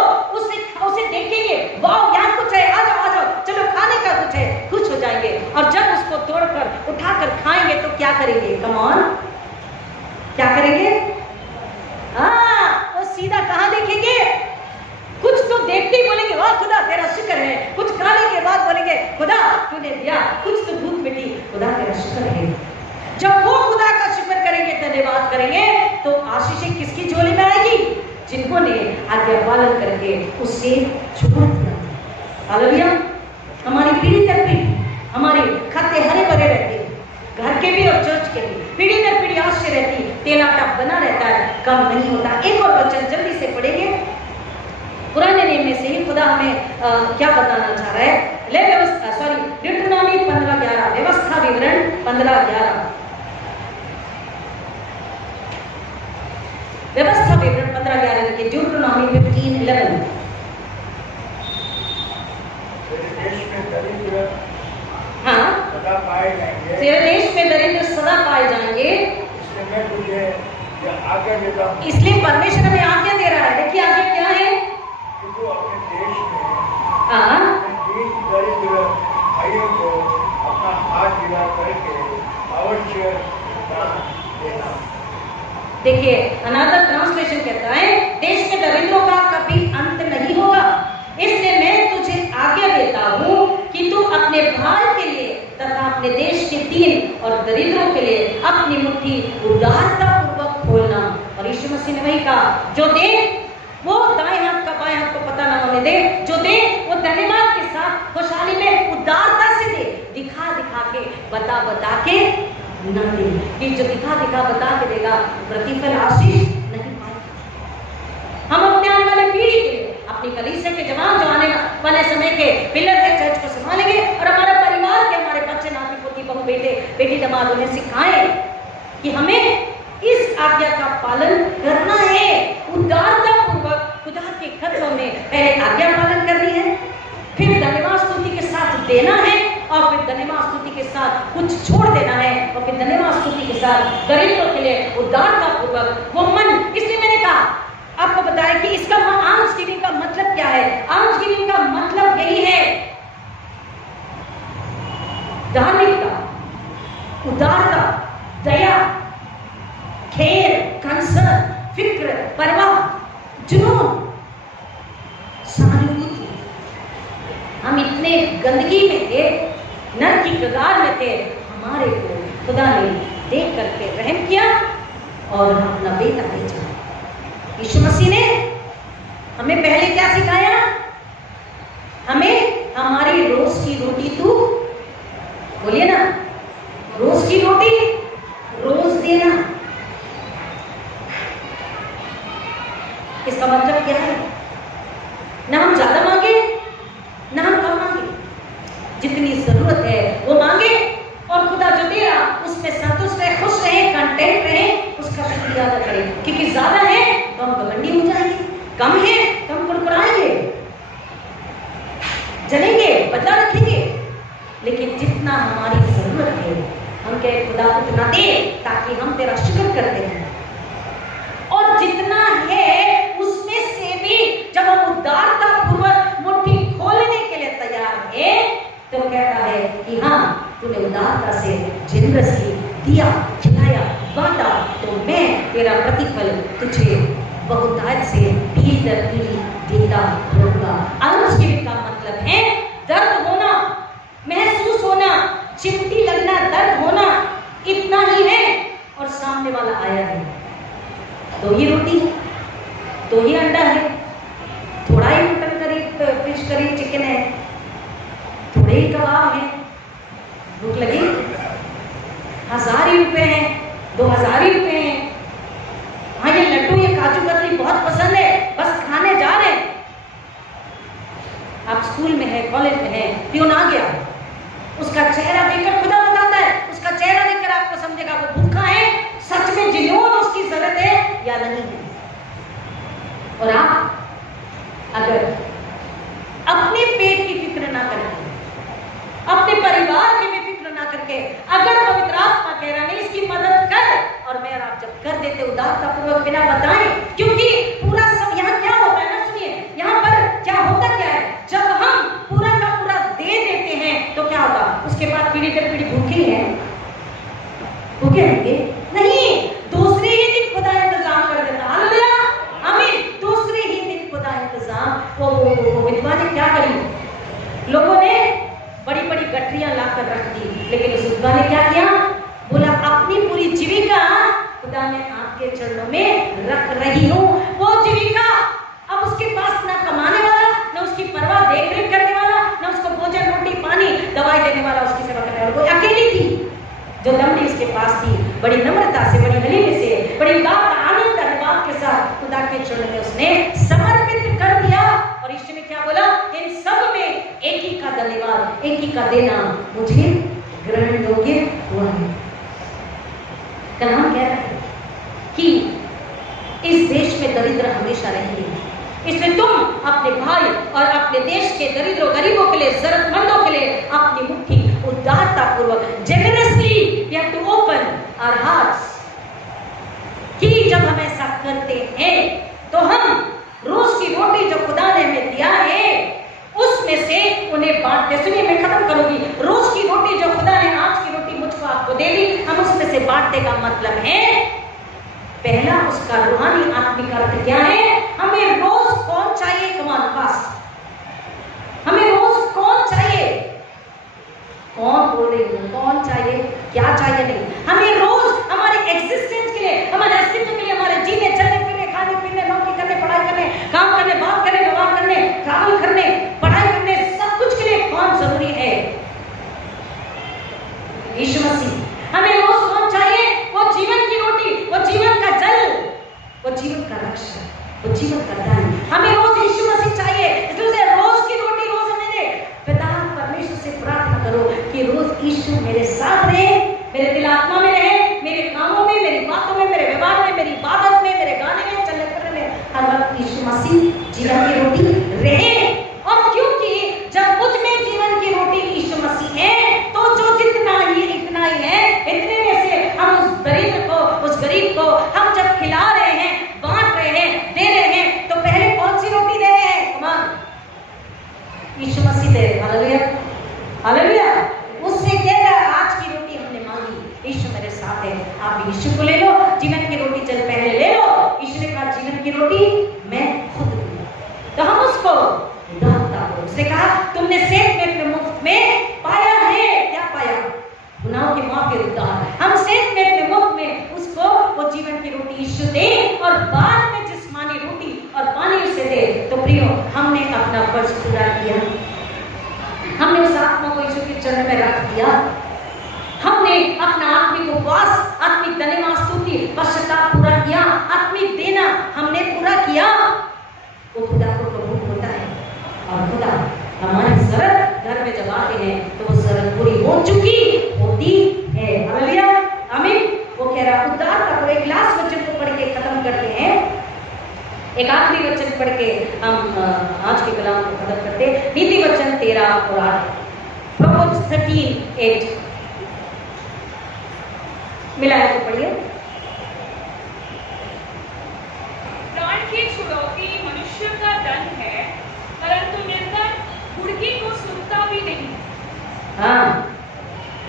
उसे देखेंगे, वाह यहाँ कुछ है, आ जाओ चलो खाने का कुछ है, खुश हो जाएंगे। और जब उसको तोड़कर उठाकर खाएंगे तो क्या करेंगे, कम ऑन, क्या करेंगे? वो सीधा कहाँ देखेंगे, कुछ तो देखते ही बोलेंगे वाह खुदा तेरा शुक्र है, कुछ खाने के बाद बोलेंगे खुदा तूने दिया, कुछ तो भूख मिटी, खुदा तेरा शुक्र है। जब वो खुदा का शुक्र करेंगे, धन्यवाद करेंगे, तो आशीषें किसकी झोली में आएगी, जिन्होंने आज्ञा पालन करके उससे छोड़ दिया। हालेलुया। हमारी पीढ़ी दर पीढ़ी हमारे खाते हरे भरे रहते हैं, घर के भी और चर्च के भी, पीढ़ी दर पीढ़ी आश्चर्य रहती, तेल आटा बना रहता है, कम नहीं होता। एक और वचन जल्दी से पढ़ेंगे, पुराने नियम में से ही खुदा हमें क्या बताना चाह रहा है। ड्यूटेरोनॉमी 15:11, व्यवस्था विवरण 15:11, व्यवस्था विवरण 15:11 देखिए, ड्यूटेरोनॉमी 15:11। हाँ, तेरे देश में दरिद्र सदा पाए जाएंगे, इसलिए परमेश्वर हमें आज्ञा दे रहा है। देखिए आज्ञा क्या है, अपने देश में दरिद्र भाइयों को अपना हाथ गिरा करके अवश्य दान देना। देखिए अनदर ट्रांसलेशन कहता है देश में दरिद्रों का कभी अंत नहीं होगा, इसलिए मैं तुझे आज्ञा देता हूँ कि तू अपने भाई के लिए तथा अपने देश के दीन और दरिद्रों के लिए अपनी मुट्ठी उदारता पूर्वक खोलना। और यीशु मसीह ने वही कहा, जो दे वो दाएं हाथ का बाएं हाथ को पता ना होने दे, जो दे वो धन्यवाद के साथ खुशहाली में उदारता से दे, दिखा दिखा के बता बता के न दे, कि जो दिखा दिखा बता के देगा प्रतिफल आशीष नहीं पाएगा। हम अपने आने वाले पीढ़ी के लिए, अपनी कलीसिया के जवान जो आने वाले समय के पिलर है, चर्च को संभालेंगे, और हमारे परिवार के, हमारे बच्चे, नाती पोती, बहू बेटे, बेटी दमाद, उन्हें सिखाएं कि हमें इस आज्ञा का पालन करना है, उदारता पूर्वक खुदा के कदमों में पहले आज्ञा पालन करनी है, फिर धन्यवाद स्तुति के साथ देना है, और फिर धन्यवाद स्तुति के साथ कुछ छोड़ देना है, और फिर धन्यवाद स्तुति के साथ गरीबों के लिए उदारता पूर्वक वो मन। इसलिए मैंने कहा आपको बताया कि इसका आर्म्स गिविंग का मतलब क्या है। आर्म्स गिविंग का मतलब यही है धार्मिकता, उदारता, दया, खेल, कंसर्न, फिक्र, परवाह, जुनून, सहानुभूति। हम इतने गंदगी में थे, नर की कगार में थे, हमारे को खुदा ने देख करके रहम किया और अपना बेटा भेजा। यीशु मसीह ने हमें पहले क्या सिखाया, हमें हमारी रोज की रोटी तू, बोलिए ना, रोज की रोटी रोज देना। इसका मतलब क्या है, ना हम ज्यादा मांगे ना हम कम मांगे, जितनी जरूरत है वो मांगे, और खुदा जो दे रहा उसमें संतुष्ट रहे, खुश रहे, कंटेंट रहे, उसका शुक्रिया अदा करें। क्योंकि ज्यादा है तो हम घमंडी हो जाएंगे, कम है तो हम कुड़कुड़ाएंगे, जलेंगे, बदला रखेंगे। लेकिन जितना हमारी जरूरत है हम कहे खुदा उतना दे ताकि हम तेरा शुक्र करते हैं, और जितना है उसमें से भी जब हम उदारता पूर्वक मुट्ठी खोलने के लिए तैयार है तो कहता है कि हाँ तूने उदारता से जेनरसली दिया, खिलाया, बांटा, तो मैं तेरा प्रतिफल तुझे बहुतायत से पीढ़ी दर पीढ़ी देता रहूंगा। आर्म्स गिविंग का मतलब है दर्द होना, महसूस होना, चिमटी लगना, दर्द होना, इतना ही है, और सामने वाला आया है, दो ही रोटी है, दो ही अंडा है, थोड़ा ही mutton curry, fish curry, chicken है, तंदूरी कबाब है, भूख लगी, 1000 ही रुपए हैं, 2000 ही रुपए हैं। हाँ ये लड्डू ये काजू कतली बहुत पसंद है, बस खाने जा रहे हैं। आप स्कूल में है, कॉलेज में है, प्यून आ गया, उसका चेहरा देखकर खुदा बताता है, उसका चेहरा देखकर आपको समझेगा वो भूखा है, सच में जिन्होंने उसकी जरूरत है या नहीं है। और आप अगर अपने पेट की फिक्र ना करके, अपने परिवार की भी फिक्र ना करके, अगर पवित्र आत्मा कह रहा है इसकी मदद कर, और मैं आप जब कर देते उदारता पूर्वक बिना बताए, क्योंकि पूरा सब यहाँ क्या होता है ना, सुनिए यहाँ पर क्या होता क्या है, जब हम पूरा का पूरा दे देते हैं तो क्या होगा, उसके बाद पीढ़ी दर पीढ़ी भूखे हैं, भूखे रहेंगे नहीं, दूसरे ही दिन खुदा इंतजाम कर देता। हालेलुया, आमीन। दूसरे ही दिन खुदा इंतजाम। वो विधवा ने क्या करी, लोगों ने बड़ी बड़ी गठरियां लाकर रख दी, लेकिन उस विधवा ने क्या किया, बोला अपनी पूरी जीविका खुदा मैं आपके चरणों में रख रही हूँ। वो जीविका अब उसके पास ना कमाने वाला, ना उसकी परवाह देख रेख करने वाला, ना उसको भोजन रोटी पानी दवाई देने वाला, उसकी सेवा करने वाला, वो अकेली थी। जो दमड़ी उसके पास थी, बड़ी नम्रता से, बड़ी हलीमी से, बड़ी उदारता आनंद अनुभाव के साथ खुदा के चरणों में उसने समर्पित कर दिया। और ईश्वर ने क्या बोला, इन सब में एक ही का धन्यवाद, एक ही का देना मुझे ग्रहण योग्य हुआ है। कलाम कह रहा है कि इस देश में दरिद्र हमेशा रहेंगे, इसलिए तुम अपने भाई और अपने देश के दरिद्रों गरीबों के लिए, जरूरतमंदों के लिए अपनी मुट्ठी उदारता पूर्वक generously we have to open our hearts, कि जब हम ऐसा करते हैं तो हम रोज की रोटी जो खुदा ने हमें दिया है उसमें से उन्हें बांटते। सुनिए मैं खत्म करूंगी, रोज की रोटी जो खुदा ने आज की रोटी मुझको आपको दे दी, हम उसमें से बांटने का मतलब है, पहला उसका रूहानी आत्मिक अर्थ क्या है, हमें रोज कौन चाहिए, कमान पास, हमें रोज कौन चाहिए, कौन बोल रही हूँ, कौन चाहिए, क्या चाहिए नहीं, हमें रोज हमारे एग्जिस्टेंस के लिए, हमारे अस्तित्व के लिए, हमारे जीने चलने फिरने, खाने पीने, नौकरी करने, पढ़ाई करने, काम करने, बात करने, व्यवहार करने, ट्रैवल करने, पढ़ाई करने, सब कुछ के लिए कौन जरूरी है, यीशु मसीह। हमें रोज कौन चाहिए, वो जीवन की रोटी, वो जीवन का जल, वो जीवन का रक्षा, वो जीवन का धन, हमें रोज यीशु मसीह चाहिए। इसलिए रोज की रोटी रोज हमें दे। पिता परमेश्वर से प्रार्थना करो कि रोज यीशु मेरे साथ रहे, मेरे दिल आत्मा में रहे, मेरे कामों में, मेरी बातों में, मेरे व्यवहार में, मेरी इबादत में, मेरे गाने में, चलने फिरने में, हर वक्त यीशु मसीह जीवन की रोटी रहे। और क्योंकि जब मुझ में जीवन की रोटी यीशु मसीह है, तो जो जितना ही इतना ही है, इतने में से हम उस दरिद्र को, उस गरीब को हम जब खिला रहे हैं, बांट रहे हैं, दे रहे हैं, तो पहले कौन सी रोटी दे रहे हैं, कमान यीशु मसीह दे। Hallelujah, hallelujah. उससे कह रहा है आज की रोटी हमने मांगी, यीशु मेरे साथ है, आप यीशु को ले लो, जीवन की रोटी चल पहले ले लो। यीशु ने कहा जीवन की रोटी मैं खुद दूंगा, तो हम उसको उदारता को, उसने कहा तुमने सेठ में मुफ्त में पाया है, क्या पाया, गुनाहों की माफी, उद्धार। हम सेठ में मुफ्त में उसको वो जीवन की रोटी यीशु दे, और बाद में जिस्मानी रोटी और पानी उसे दे। तो प्रियो हमने अपना फर्ज पूरा किया, हमने उस आत्मा को यीशु के चरण में रख दिया, हमने अपना आत्मिक उपवास, आत्मिक धन्यवाद स्तुति पश्चाताप पूरा किया, आत्मिक देना हमने पूरा किया। वो खुदा को कबूल होता है, और खुदा हमारी जरूरत घर में जब आते हैं तो वो जरूरत पूरी हो चुकी होती है। हालेलुया, आमीन। वो कह रहा उदारता को, एक लास्ट वचन को पढ़ के खत्म करते हैं, एक आखिरी वचन पढ़ के हम आज के कलाम को खत्म करते हैं। नीति वचन 13 और 8, प्रोवर्ब्स 13:8 मिला है तो पढ़िए। प्राण की छुड़ौती मनुष्य का धन है, परंतु निर्धन घुड़की को सुनता भी नहीं। हाँ,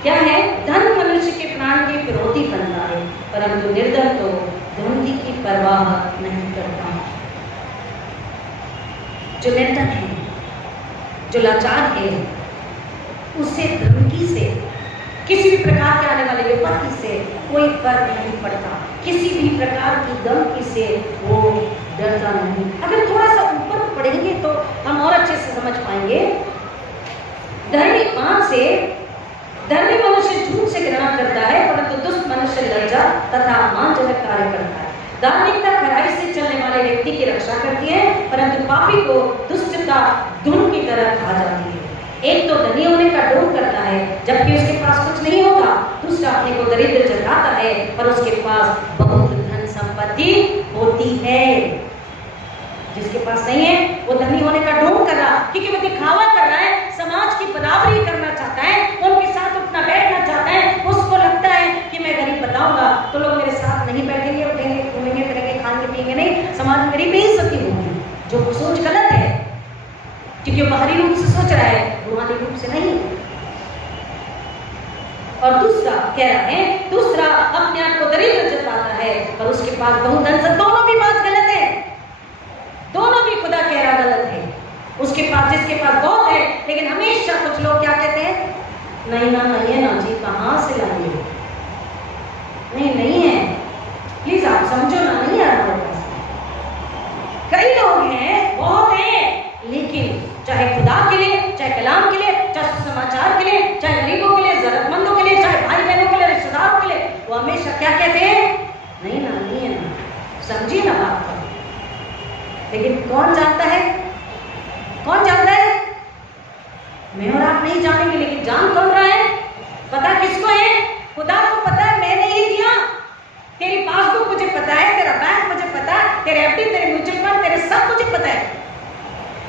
क्या है, धन मनुष्य के प्राण की फिरौती बनता है, परंतु निर्धन तो धन की परवाह नहीं करता। जो निर्धन है, जो लाचार है, उसे धमकी से, किसी भी प्रकार के आने वाले विपत्ति से कोई फर्क नहीं पड़ता, किसी भी प्रकार की धमकी से वो डरता नहीं। अगर थोड़ा सा ऊपर पढ़ेंगे तो हम और अच्छे से समझ पाएंगे। धर्मी मनुष्य झूठ से घृणा करता है, परंतु दुष्ट मनुष्य लज्जा तथा अपमानजनक कार्य करता है। धार्मिकता खराई से चलने वाले व्यक्ति की रक्षा करती है, परंतु पापी को दुष्टता धुन की तरह खा जाती है। एक तो धनी होने का ढोंग करता है जबकि उसके पास कुछ नहीं होता, दूसरा अपने को दरिद्र जताता है पर उसके पास बहुत धन संपत्ति होती है। जिसके पास नहीं है वो धनी होने का ढोंग कर रहा, क्योंकि वो दिखावा कर रहा है, समाज की बराबरी करना चाहता है, उनके साथ उठना बैठना चाहता है। उसको लगता है कि मैं गरीब बताऊंगा तो लोग मेरे साथ नहीं बैठेंगे, उठेंगे, घूमेंगे, फिरेंगे, खाएंगे पिएंगे नहीं, समाज में मेरी बेइज्जती होगी। जो सोच गलत है, क्योंकि वो बाहरी रूप से सोच रहा है, रूहानी रूप से नहीं। और दूसरा कह रहा है, दूसरा अपने आप को दरिद्र जताता है और उसके पास बहुत धन से। दोनों भी बात गलत है, दोनों भी खुदा कह रहा गलत है। उसके पास, जिसके पास बहुत है, लेकिन हमेशा कुछ लोग क्या कहते हैं, नहीं ना, नहीं है ना जी, कहां से लाएंगे, नहीं है, प्लीज आप समझो ना, नहीं आ रहा। कई लोग हैं, बहुत हैं, लेकिन चाहे खुदा के लिए, चाहे कलाम के लिए, चाहे समाचार के लिए, चाहे गरीबों के लिए, जरूरतमंदों के लिए, चाहे भाई बहनों के लिए, रिश्तेदारों के लिए, वो हमेशा क्या कहते हैं, नहीं ना, नहीं है ना। समझिए ना बात को। लेकिन कौन जानता है, कौन जानता है? मैं और आप नहीं जानेंगे, लेकिन जान कौन रहा है? पता किसको है? खुदा को पता है, मैंने ही दिया। तेरी पासबुक मुझे पता है, तेरा बैंक मुझे पता है, तेरे एफडी, तेरे म्यूचुअल फंड, तेरे सब मुझे पता है।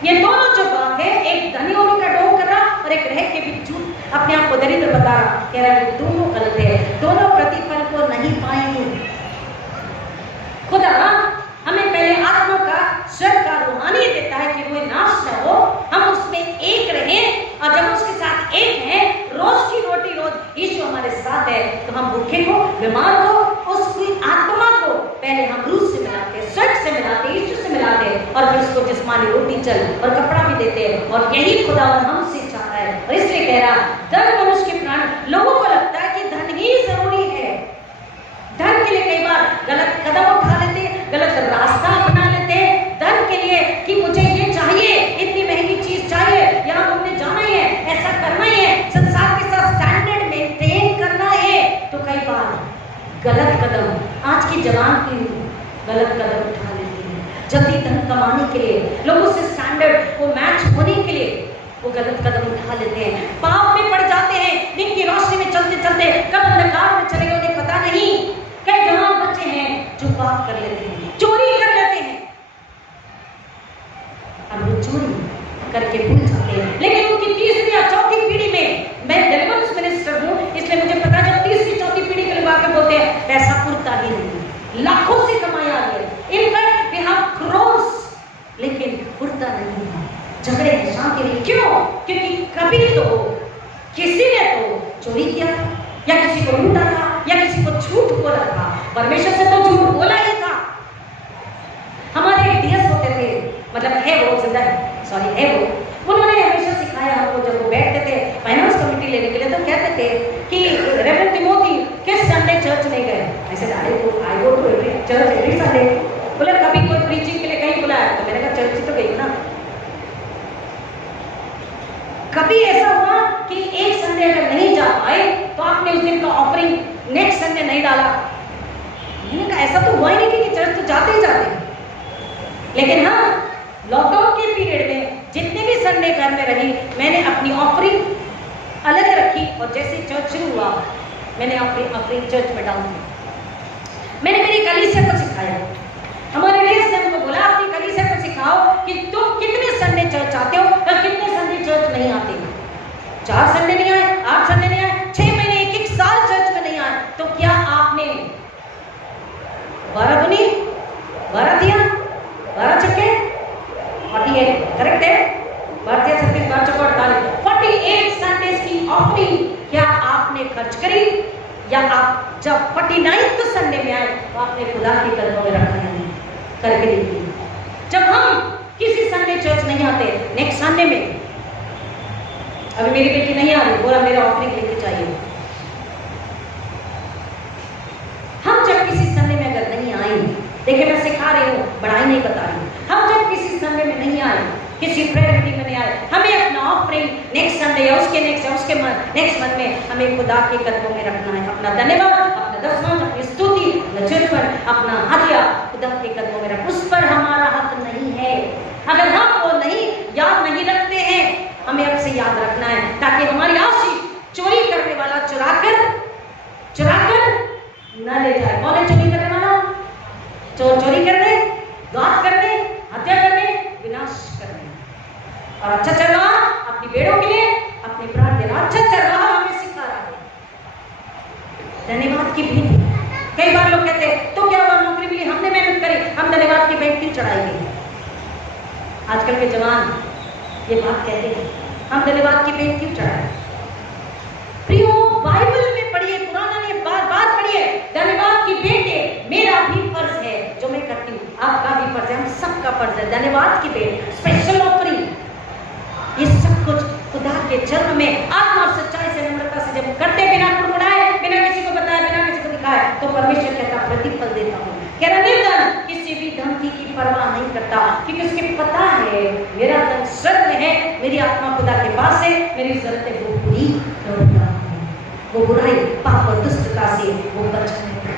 ये दोनों जो बात है, एक धनी होने का ढोंग कर रहा और एक रह के भी झूठ अपने आप को दरिद्र बता रहा, कह रहा है दोनों गलत है, दोनों प्रतिफल को नहीं पाएंगे। खुदा हमें पहले आत्मा का, स्वर्ग का, रूहानी देता है कि वो नाश न हो, हम उसमें एक रहें। और जब उसके साथ एक हैं, रोज की रोटी रोज यीशु हमारे साथ है, तो हम भूखे को, बीमार को, उसकी आत्मा को पहले हम रूह से मिलाते, स्वर्ग से मिलाते, यीशु से मिलाते, और फिर उसको जिस्मानी रोटी चल और कपड़ा भी देते हैं। और यही खुदा हमसे चाहता है। और इसलिए कह रहा, धन मनुष्य के प्राण। लोगों को लगता है कि धन ही जरूरी है, धन के लिए कई बार गलत कदम उठा लेते, गलत रास्ता अपना लेते धन के लिए, कि मुझे ये चाहिए, इतनी महंगी चीज चाहिए, यहाँ घूमने जाना ही है, ऐसा करना ही है, संसार के साथ स्टैंडर्ड मेंटेन करना है। तो कई बार गलत कदम, आज की जवान पीढ़ी गलत कदम उठा लेती है, जल्दी धन कमाने के लिए, लोगों से स्टैंडर्ड को मैच होने के लिए वो गलत कदम उठा लेते हैं, पाप में पड़ जाते हैं। दिन की रोशनी में चलते चलते कब अंधकार में चले गए उन्हें पता नहीं। कई जवान बच्चे हैं जो पाप कर लेते हैं, चोरी कर लेते हैं, अब वो चोरी करके भूल जाते हैं। लेकिन उनकी तीसरी या चौथी पीढ़ी में, मैं डिलीवरेंस मिनिस्टर हूं इसलिए मुझे पता है, जब तीसरी चौथी पीढ़ी के लोग आके बोलते हैं पैसा पुरता ही नहीं, लाखों से कमाया है, इनफैक्ट वी हैव क्रोर्स, लेकिन पुरता नहीं है, झगड़े हैं, शांति नहीं। क्यों? क्योंकि कभी तो किसी ने तो चोरी किया था, या किसी को लूटा था, या किसी को झूठ बोला था। परमेश्वर से तो झूठ बोला ही था। हमारे एक डीएस होते थे, मतलब है वो जिंदा है, सॉरी है वो, उन्होंने हमेशा सिखाया हमको, जब वो बैठते थे फाइनेंस कमेटी लेने के लिए, तो कहते थे कि रेवरेंड तिमोथी किस संडे चर्च नहीं गए? ऐसे I go to every church every Sunday. बोले कभी कोई प्रीचिंग के लिए कहीं बुलाया? तो मैंने कहा चर्च ही तो गई ना। कभी ऐसा हुआ कि एक संडे अगर नहीं जा पाए तो आपने उस दिन का ऑफरिंग नेक्स्ट संडे नहीं डाला? मैंने कहा ऐसा तो हुआ ही नहीं कि चर्च तो जाते ही जाते। लेकिन हाँ, लॉकडाउन के पीरियड में जितने भी संडे घर में रही, मैंने अपनी ऑफरिंग अलग रखी, और जैसे चर्च शुरू हुआ मैंने अपनी ऑफरिंग चर्च में डाल दी। मैंने मेरी कलीसिया को सिखाया, हमारे रेस ने हमको बोला अपनी कलीसिया को सिखाओ कि तुम कितने संडे चर्च आते हो और कितने संडे चर्च नहीं आते। 4 संडे नहीं आए, 8 संडे नहीं आए, 6 महीने, 1 साल चर्च में नहीं आए, तो क्या आपने 12 दुनी 12 दिया, 12 छक्के 48, करेक्ट है? 12 36 12 चौको 48, 48 संडेज की ऑफरिंग क्या आपने खर्च करी? या आप जब 49th संडे में आए तो आपने खुदा के कदमों में रखा नहीं करके देखिए। जब हम किसी संडे चर्च नहीं आते, नेक्स्ट संडे में, अभी मेरी बेटी नहीं आ रही, बोला मेरा ऑफरिंग लेके चाहिए। हम जब किसी संडे में अगर नहीं आए, देखिए मैं सिखा रही हूँ, बढ़ाई नहीं बता रही हूँ, हम जब किसी संडे में नहीं आए किसी प्रेयर मीटिंग में नहीं आए, हमें अपना ऑफरिंग नेक्स्ट संडे या उसके नेक्स्ट मंथ में हमें खुदा के कदमों में रखना है। अपना धन्यवाद, अपना दसवां, अपनी स्तुति, अपना चिरफल, अपना हदिया खुदा के कदमों में रख। उस पर हमारा हक नहीं है। अगर हम वो नहीं याद नहीं रखते हैं, हमें अब से याद रखना है, ताकि हमारी आशीष चोरी करने वाला चुराकर न ले जाए। कौन है चोरी करने वाला? चोरी करने, घात करने, हत्या करने, विनाश करने। और अच्छा चरवाहा अपनी भेड़ों के लिए अपने प्राण देना। अच्छा चरवाहा हमें सिखा रहा है धन्यवाद की भेंट। कई बार लोग कहते हैं तो क्या हुआ, नौकरी मिली, हमने मेहनत करी, हम धन्यवाद की भेंट क्यों चढ़ाएंगे? आजकल के जवान ये बात कहते हैं, हम धन्यवाद की भेंट क्यों चढ़ाएं? प्रियो, बाइबल में पढ़िए, कुरान में बार पढ़िए, धन्यवाद की भेंट मेरा भी फर्ज है जो मैं करती हूँ, आपका भी फर्ज है, हम सबका फर्ज है। धन्यवाद की भेंट, स्पेशल ऑफरिंग, ये सब कुछ खुदा के चरण में आत्मा और सच्चाई से, नम्रता से जब करते, बिना कुड़कुड़ाए, बिना किसी को बताए, बिना किसी को दिखाए, तो परमेश्वर कहता प्रतिफल देता हूँ। कहना निर्धन किसी भी धमकी की परवाह नहीं करता, क्योंकि उसके पता है मेरा धन स्वर्ग में है, मेरी आत्मा खुदा के पास है, मेरी जरूरतें वो पूरी करूंगा। वो बुराई, पाप और दुष्टता से वो बचाएगा।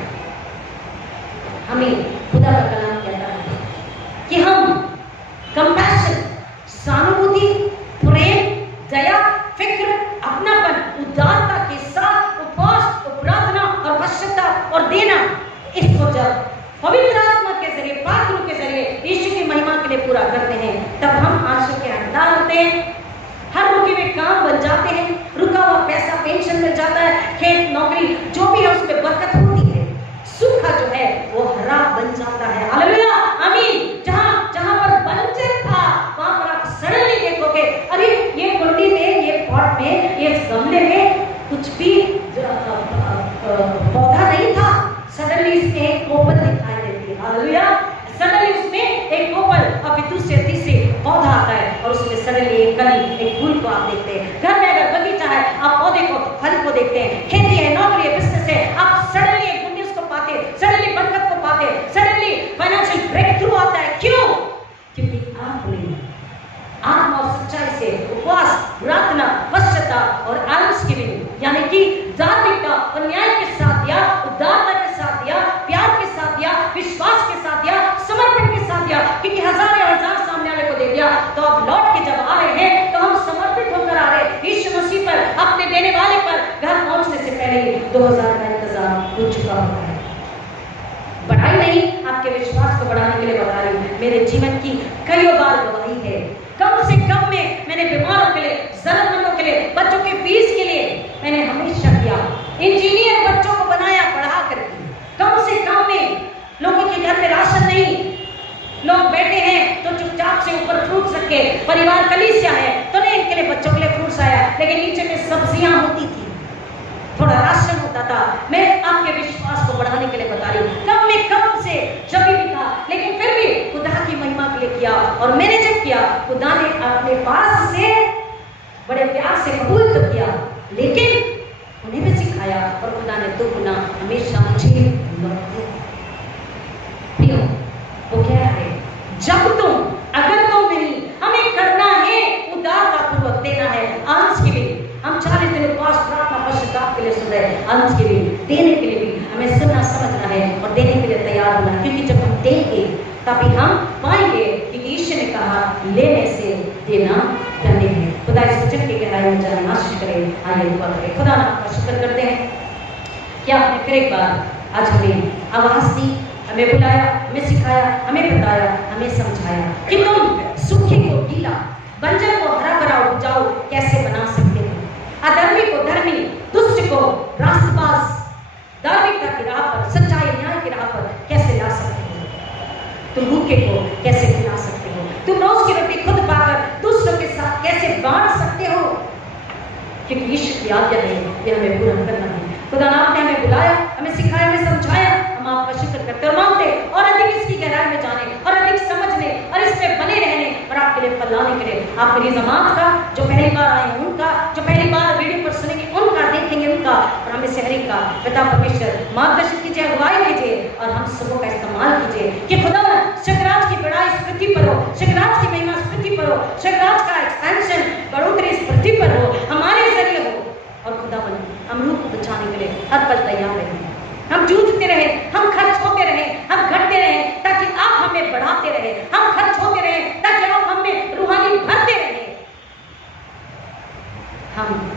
हमें खुदा का कलाम कहता है कि हम कंपैशन, सहानुभूति, प्रेम, दया, फिक्र, अपनापन, उदारता के साथ उपवास, प्रार्थना और पश्चाता और देना, इसको जब पवित्र आत्मा के जरिए, पात्रों के जरिए यीशु की महिमा के लिए पूरा करते हैं, तब हम आंसू के हकदार होते हैं। हर रुके हुए काम बन जाते हैं, रुका हुआ पैसा, पेंशन मिल जाता है, खेत, नौकरी जो भी है उसमें बरकत होती है, सूखा जो है वो हरा बन जाता है। हालेलुया, आमीन। जहां पर बंजर था वहां पर आप सडनली देखोगे, अरे ये कुंडी में, ये पॉट में, ये गमले में कुछ भी पौधा नहीं था, सडनली इसमें एक कोपल दिखाई देती है। हालेलुया, सडनली उसमें एक कोपल, अब दूसरे तीसरे पौधा आता है और उसमें सडनली एक कली, एक फूल को आप देखते हैं। घर में अगर बगीचा है, आप पौधे को, फल को देखते हैं। खेती है, नौकरी है, बिजनेस है, आप सडनली एक गुड न्यूज को पाते, सडनली बरकत को पाते, सडनली फाइनेंशियल ब्रेक थ्रू आता है। क्यों? क्योंकि आपने आत्मा और सच्चाई से उपवास, प्रार्थना, पश्चाताप और आलस की भी, यानी कि धार्मिकता और न्याय के साथ दिया, उदारता के साथ दिया, प्यार के साथ दिया, विश्वास के साथ दिया, समर्पण के साथ दिया, क्योंकि हजार सामने वाले को दे दिया, तो अब लौट के जब आ रहे हैं तो हम समर्पित होकर आ रहे हैं यीशु मसीह पर, अपने देने वाले पर। घर पहुंचने से पहले ही 2000 का इंतजार हो चुका होता है। बढ़ाई नहीं, आपके विश्वास को बढ़ाने के लिए बता रही हूँ। मेरे जीवन की कई बार गवाही है, कम से कम में मैंने बीमारों के लिए, जरूरतमंदों के लिए, बच्चों के फीस के लिए मैंने हमेशा किया। इंजीनियर बच्चों को बनाया, पढ़ा करके। कम से कम में लोगों के घर में राशन नहीं, लोग बैठे हैं तो चुपचाप से ऊपर फ्रूट्स रखे, परिवार कलीसिया है तो नहीं, इनके लिए, बच्चों के लिए फ्रूट्स आया, लेकिन नीचे में सब्जियां होती थी, थोड़ा राशन होता था। मैं आपके विश्वास को बढ़ाने के लिए बता रही हूँ, कम में कम से जब भी था, लेकिन फिर भी खुदा की महिमा के लिए किया। और मैंने जब किया, खुदा ने अपने पास से बड़े प्यार से कबूल तो किया, लेकिन उन्हें भी सिखाया और खुदा ने दुगुना हमेशा मुझे लौट दिया। प्रियो, वो कह रहा है जब तुम, अगर तुम नहीं, हमें करना है, उदारता पूर्वक देना है। अंश के लिए हम 40 दिन उपवास, प्रार्थना, पश्चाताप के लिए सुन रहे हैं, अंश के लिए, देने के लिए भी हमें सुनना, समझना है और देने के लिए तैयार होना, क्योंकि जब हम देंगे तभी हम पाएंगे, क्योंकि ईश्वर ने कहा लेने से देना करने है। खुदा इस वचन के गहराई में जाने आशीष करे। आइए दुआ करें। खुदा नाम का शुक्र करते हैं कि आपने फिर एक बार आज हमें आवाज दी, हमें बुलाया, हमें सिखाया, हमें बताया, हमें समझाया कि तुम सूखे को गीला, बंजर को हरा भरा उपजाऊ कैसे बना सकते हो, अधर्मी को धर्मी, दुष्ट को रास्तबाज, धार्मिकता की राह पर, सच्चाई न्याय की राह पर कैसे ला सकते हो, तुम भूखे को कैसे खिला सकते हो, तुम रोज की रोटी खुद पाकर दूसरों के साथ कैसे बांट सकते हो, क्योंकि ईश्वर की आज्ञा है, ये हमें पूरा करना है। खुदा ने हमें बुलाया, हमें सिखाया, हमें समझाया, हम आपका शुक्र करते और मांगते और अधिक इसकी गहराई में जाने और अधिक समझने और इसमें बने रहने और आपके लिए फल लाने के लिए। आप मेरी जमात का, जो पहली बार आए हैं उनका, जो पहली बार वीडियो पर सुनेंगे उनका, देखेंगे उनका, और हमें से हर एक का पिता परमेश्वर मार्गदर्शन कीजिए, अगुवाई कीजिए और हम सबों का इस्तेमाल कीजिए कि खुदा शिखराज की बड़ाई इस पृथ्वी पर हो, शिखराज की महिमा इस पृथ्वी पर हो, हर पल तैयार रहे, हम जूझते रहे, हम खर्च होते रहे, हम घटते रहे, ताकि आप हमें बढ़ाते रहे, हम खर्च होते रहे ताकि आप हमें रूहानी भरते रहे। हम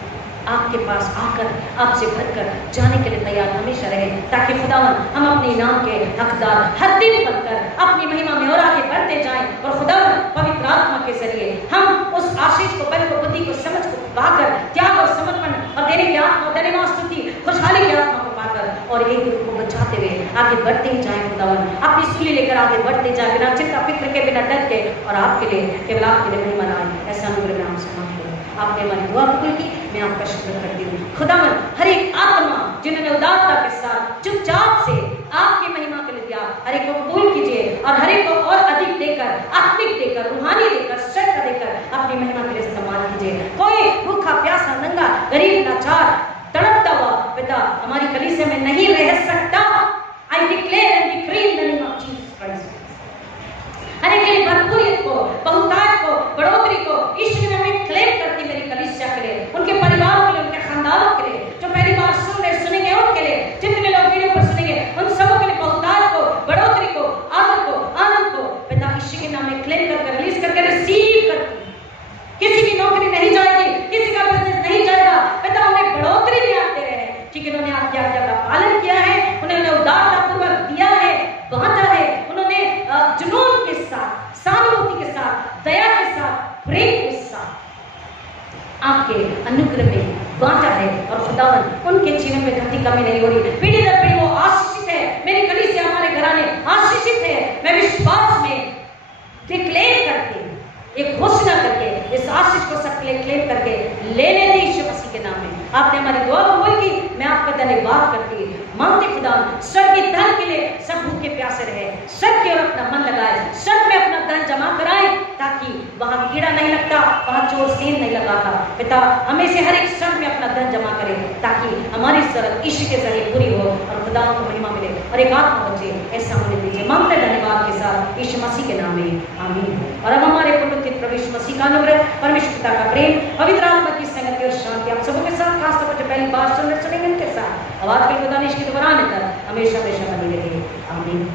आपके पास आकर आपसे भरकर जाने के लिए तैयार हमेशा रहे, ताकि खुदावन हम अपने इनाम के हकदार हर दिन बनकर अपनी महिमा में और आगे बढ़ते जाएं, और खुदावन पवित्र आत्मा के जरिए हम उस आशीष को, बल को, बुद्धि को, समझ को पाकर, त्याग और समर्पण और देने की आत्मा, धन्यवाद, स्तुति, खुशहाली की आत्मा को पाकर और एक दूसरे को बचाते हुए आगे बढ़ते ही जाएं। खुदावन अपनी सूली लेकर आगे बढ़ते जाए, बिना चिंता फिक्र के, बिना डर के, और आपके लिए, केवल आपके लिए महिमा लाए। ऐसा अनुग्रह में आपसे मांगते हैं। आपने हमारी दुआ कबूल की, मैं आपका शुक्र करती हूँ। खुदावन हर एक आत्मा जिन्होंने उदारता के साथ चुपचाप से आपकी महिमा के लिए दिया, हर एक को कबूल कीजिए और हर एक को और अधिक देकर, आत्मिक देकर, रूहानी देकर, श्रद्धा देकर अपनी महिमा के लिए इस्तेमाल कीजिए। कोई भूखा, प्यासा, नंगा, गरीब, लाचार, तड़पता हुआ पिता हमारी कलीसिया में नहीं रह सकता। I declare and decree in the name of Jesus Christ. हर एक के लिए भरपूरियत को, बहुतायत को, बढ़ोतरी को ईश्वर ने हमें क्लेम करती मेरी कलीसिया के लिए, उनके परिवारों के लिए, उनके खानदानों के लिए, जो पहली बार सुन रहे सुनेंगे उनके लिए, जितने लोग वीडियो पर सुनेंगे उन सबों के लिए बहुतायत को, बढ़ोतरी को, आदर को, आनंद को पिता ईश्वर के नाम में क्लेम करके, रिलीज करके, रिसीव करती। किसी की नौकरी नहीं जाएगी, किसी का बिजनेस नहीं जाएगा, पिता उन्हें बढ़ोतरी में आते रहे, क्योंकि उन्होंने आपकी आज्ञा का पालन किया है, उन्होंने उदारतापूर्वक दिया है, बांटा है, उन्होंने जुनून के साथ, सहानुभूति के साथ, दया के साथ, प्रेम के साथ आपके अनुग्रह में बांटा है। और खुदावन उनके जीवन में घटी कमी नहीं हो रही, पीढ़ी दर पीढ़ी वो आशीषित है। मेरी कलीसिया, हमारे घराने आशीषित है। मैं विश्वास में डिक्लेयर करके, एक घोषणा करके, इस आशीष को सबके लिए क्लेम करके लेने दे यीशु मसीह के नाम में। आपने हमारी दुआ कबूल की, मैं आपका धन्यवाद करती हूँ। मांगते खुदा स्वर्गीय धन के लिए सब भूखे प्यासे रहे, सब की ओर अपना मन लगाए, सब में अपना धन जमा कराए, ताकि वहां कीड़ा नहीं लगता, वहां चोर सेंध नहीं लगाता। पिता हमें से हर एक क्षण में अपना धन जमा करे, ताकि हमारी जरूरत ईश्वर के जरिए पूरी हो और खुदा को महिमा मिले और एक आत्मा बचे। ऐसा होने दीजिए, मांगते धन्यवाद के साथ यीशु मसीह के नाम में, आमीन। और अब हमारे पुण्यतित प्रभु यीशु मसीह का अनुग्रह, परमेश्वर पिता का प्रेम, पवित्र आत्मा की संगति और शांति आप सबों के साथ, खास तौर पर जो पहली बार सुनेंगे उनके साथ, अब आपके खुदा ने इसकी दोबारा आने तक हमेशा हमेशा बनी रहे, आमीन।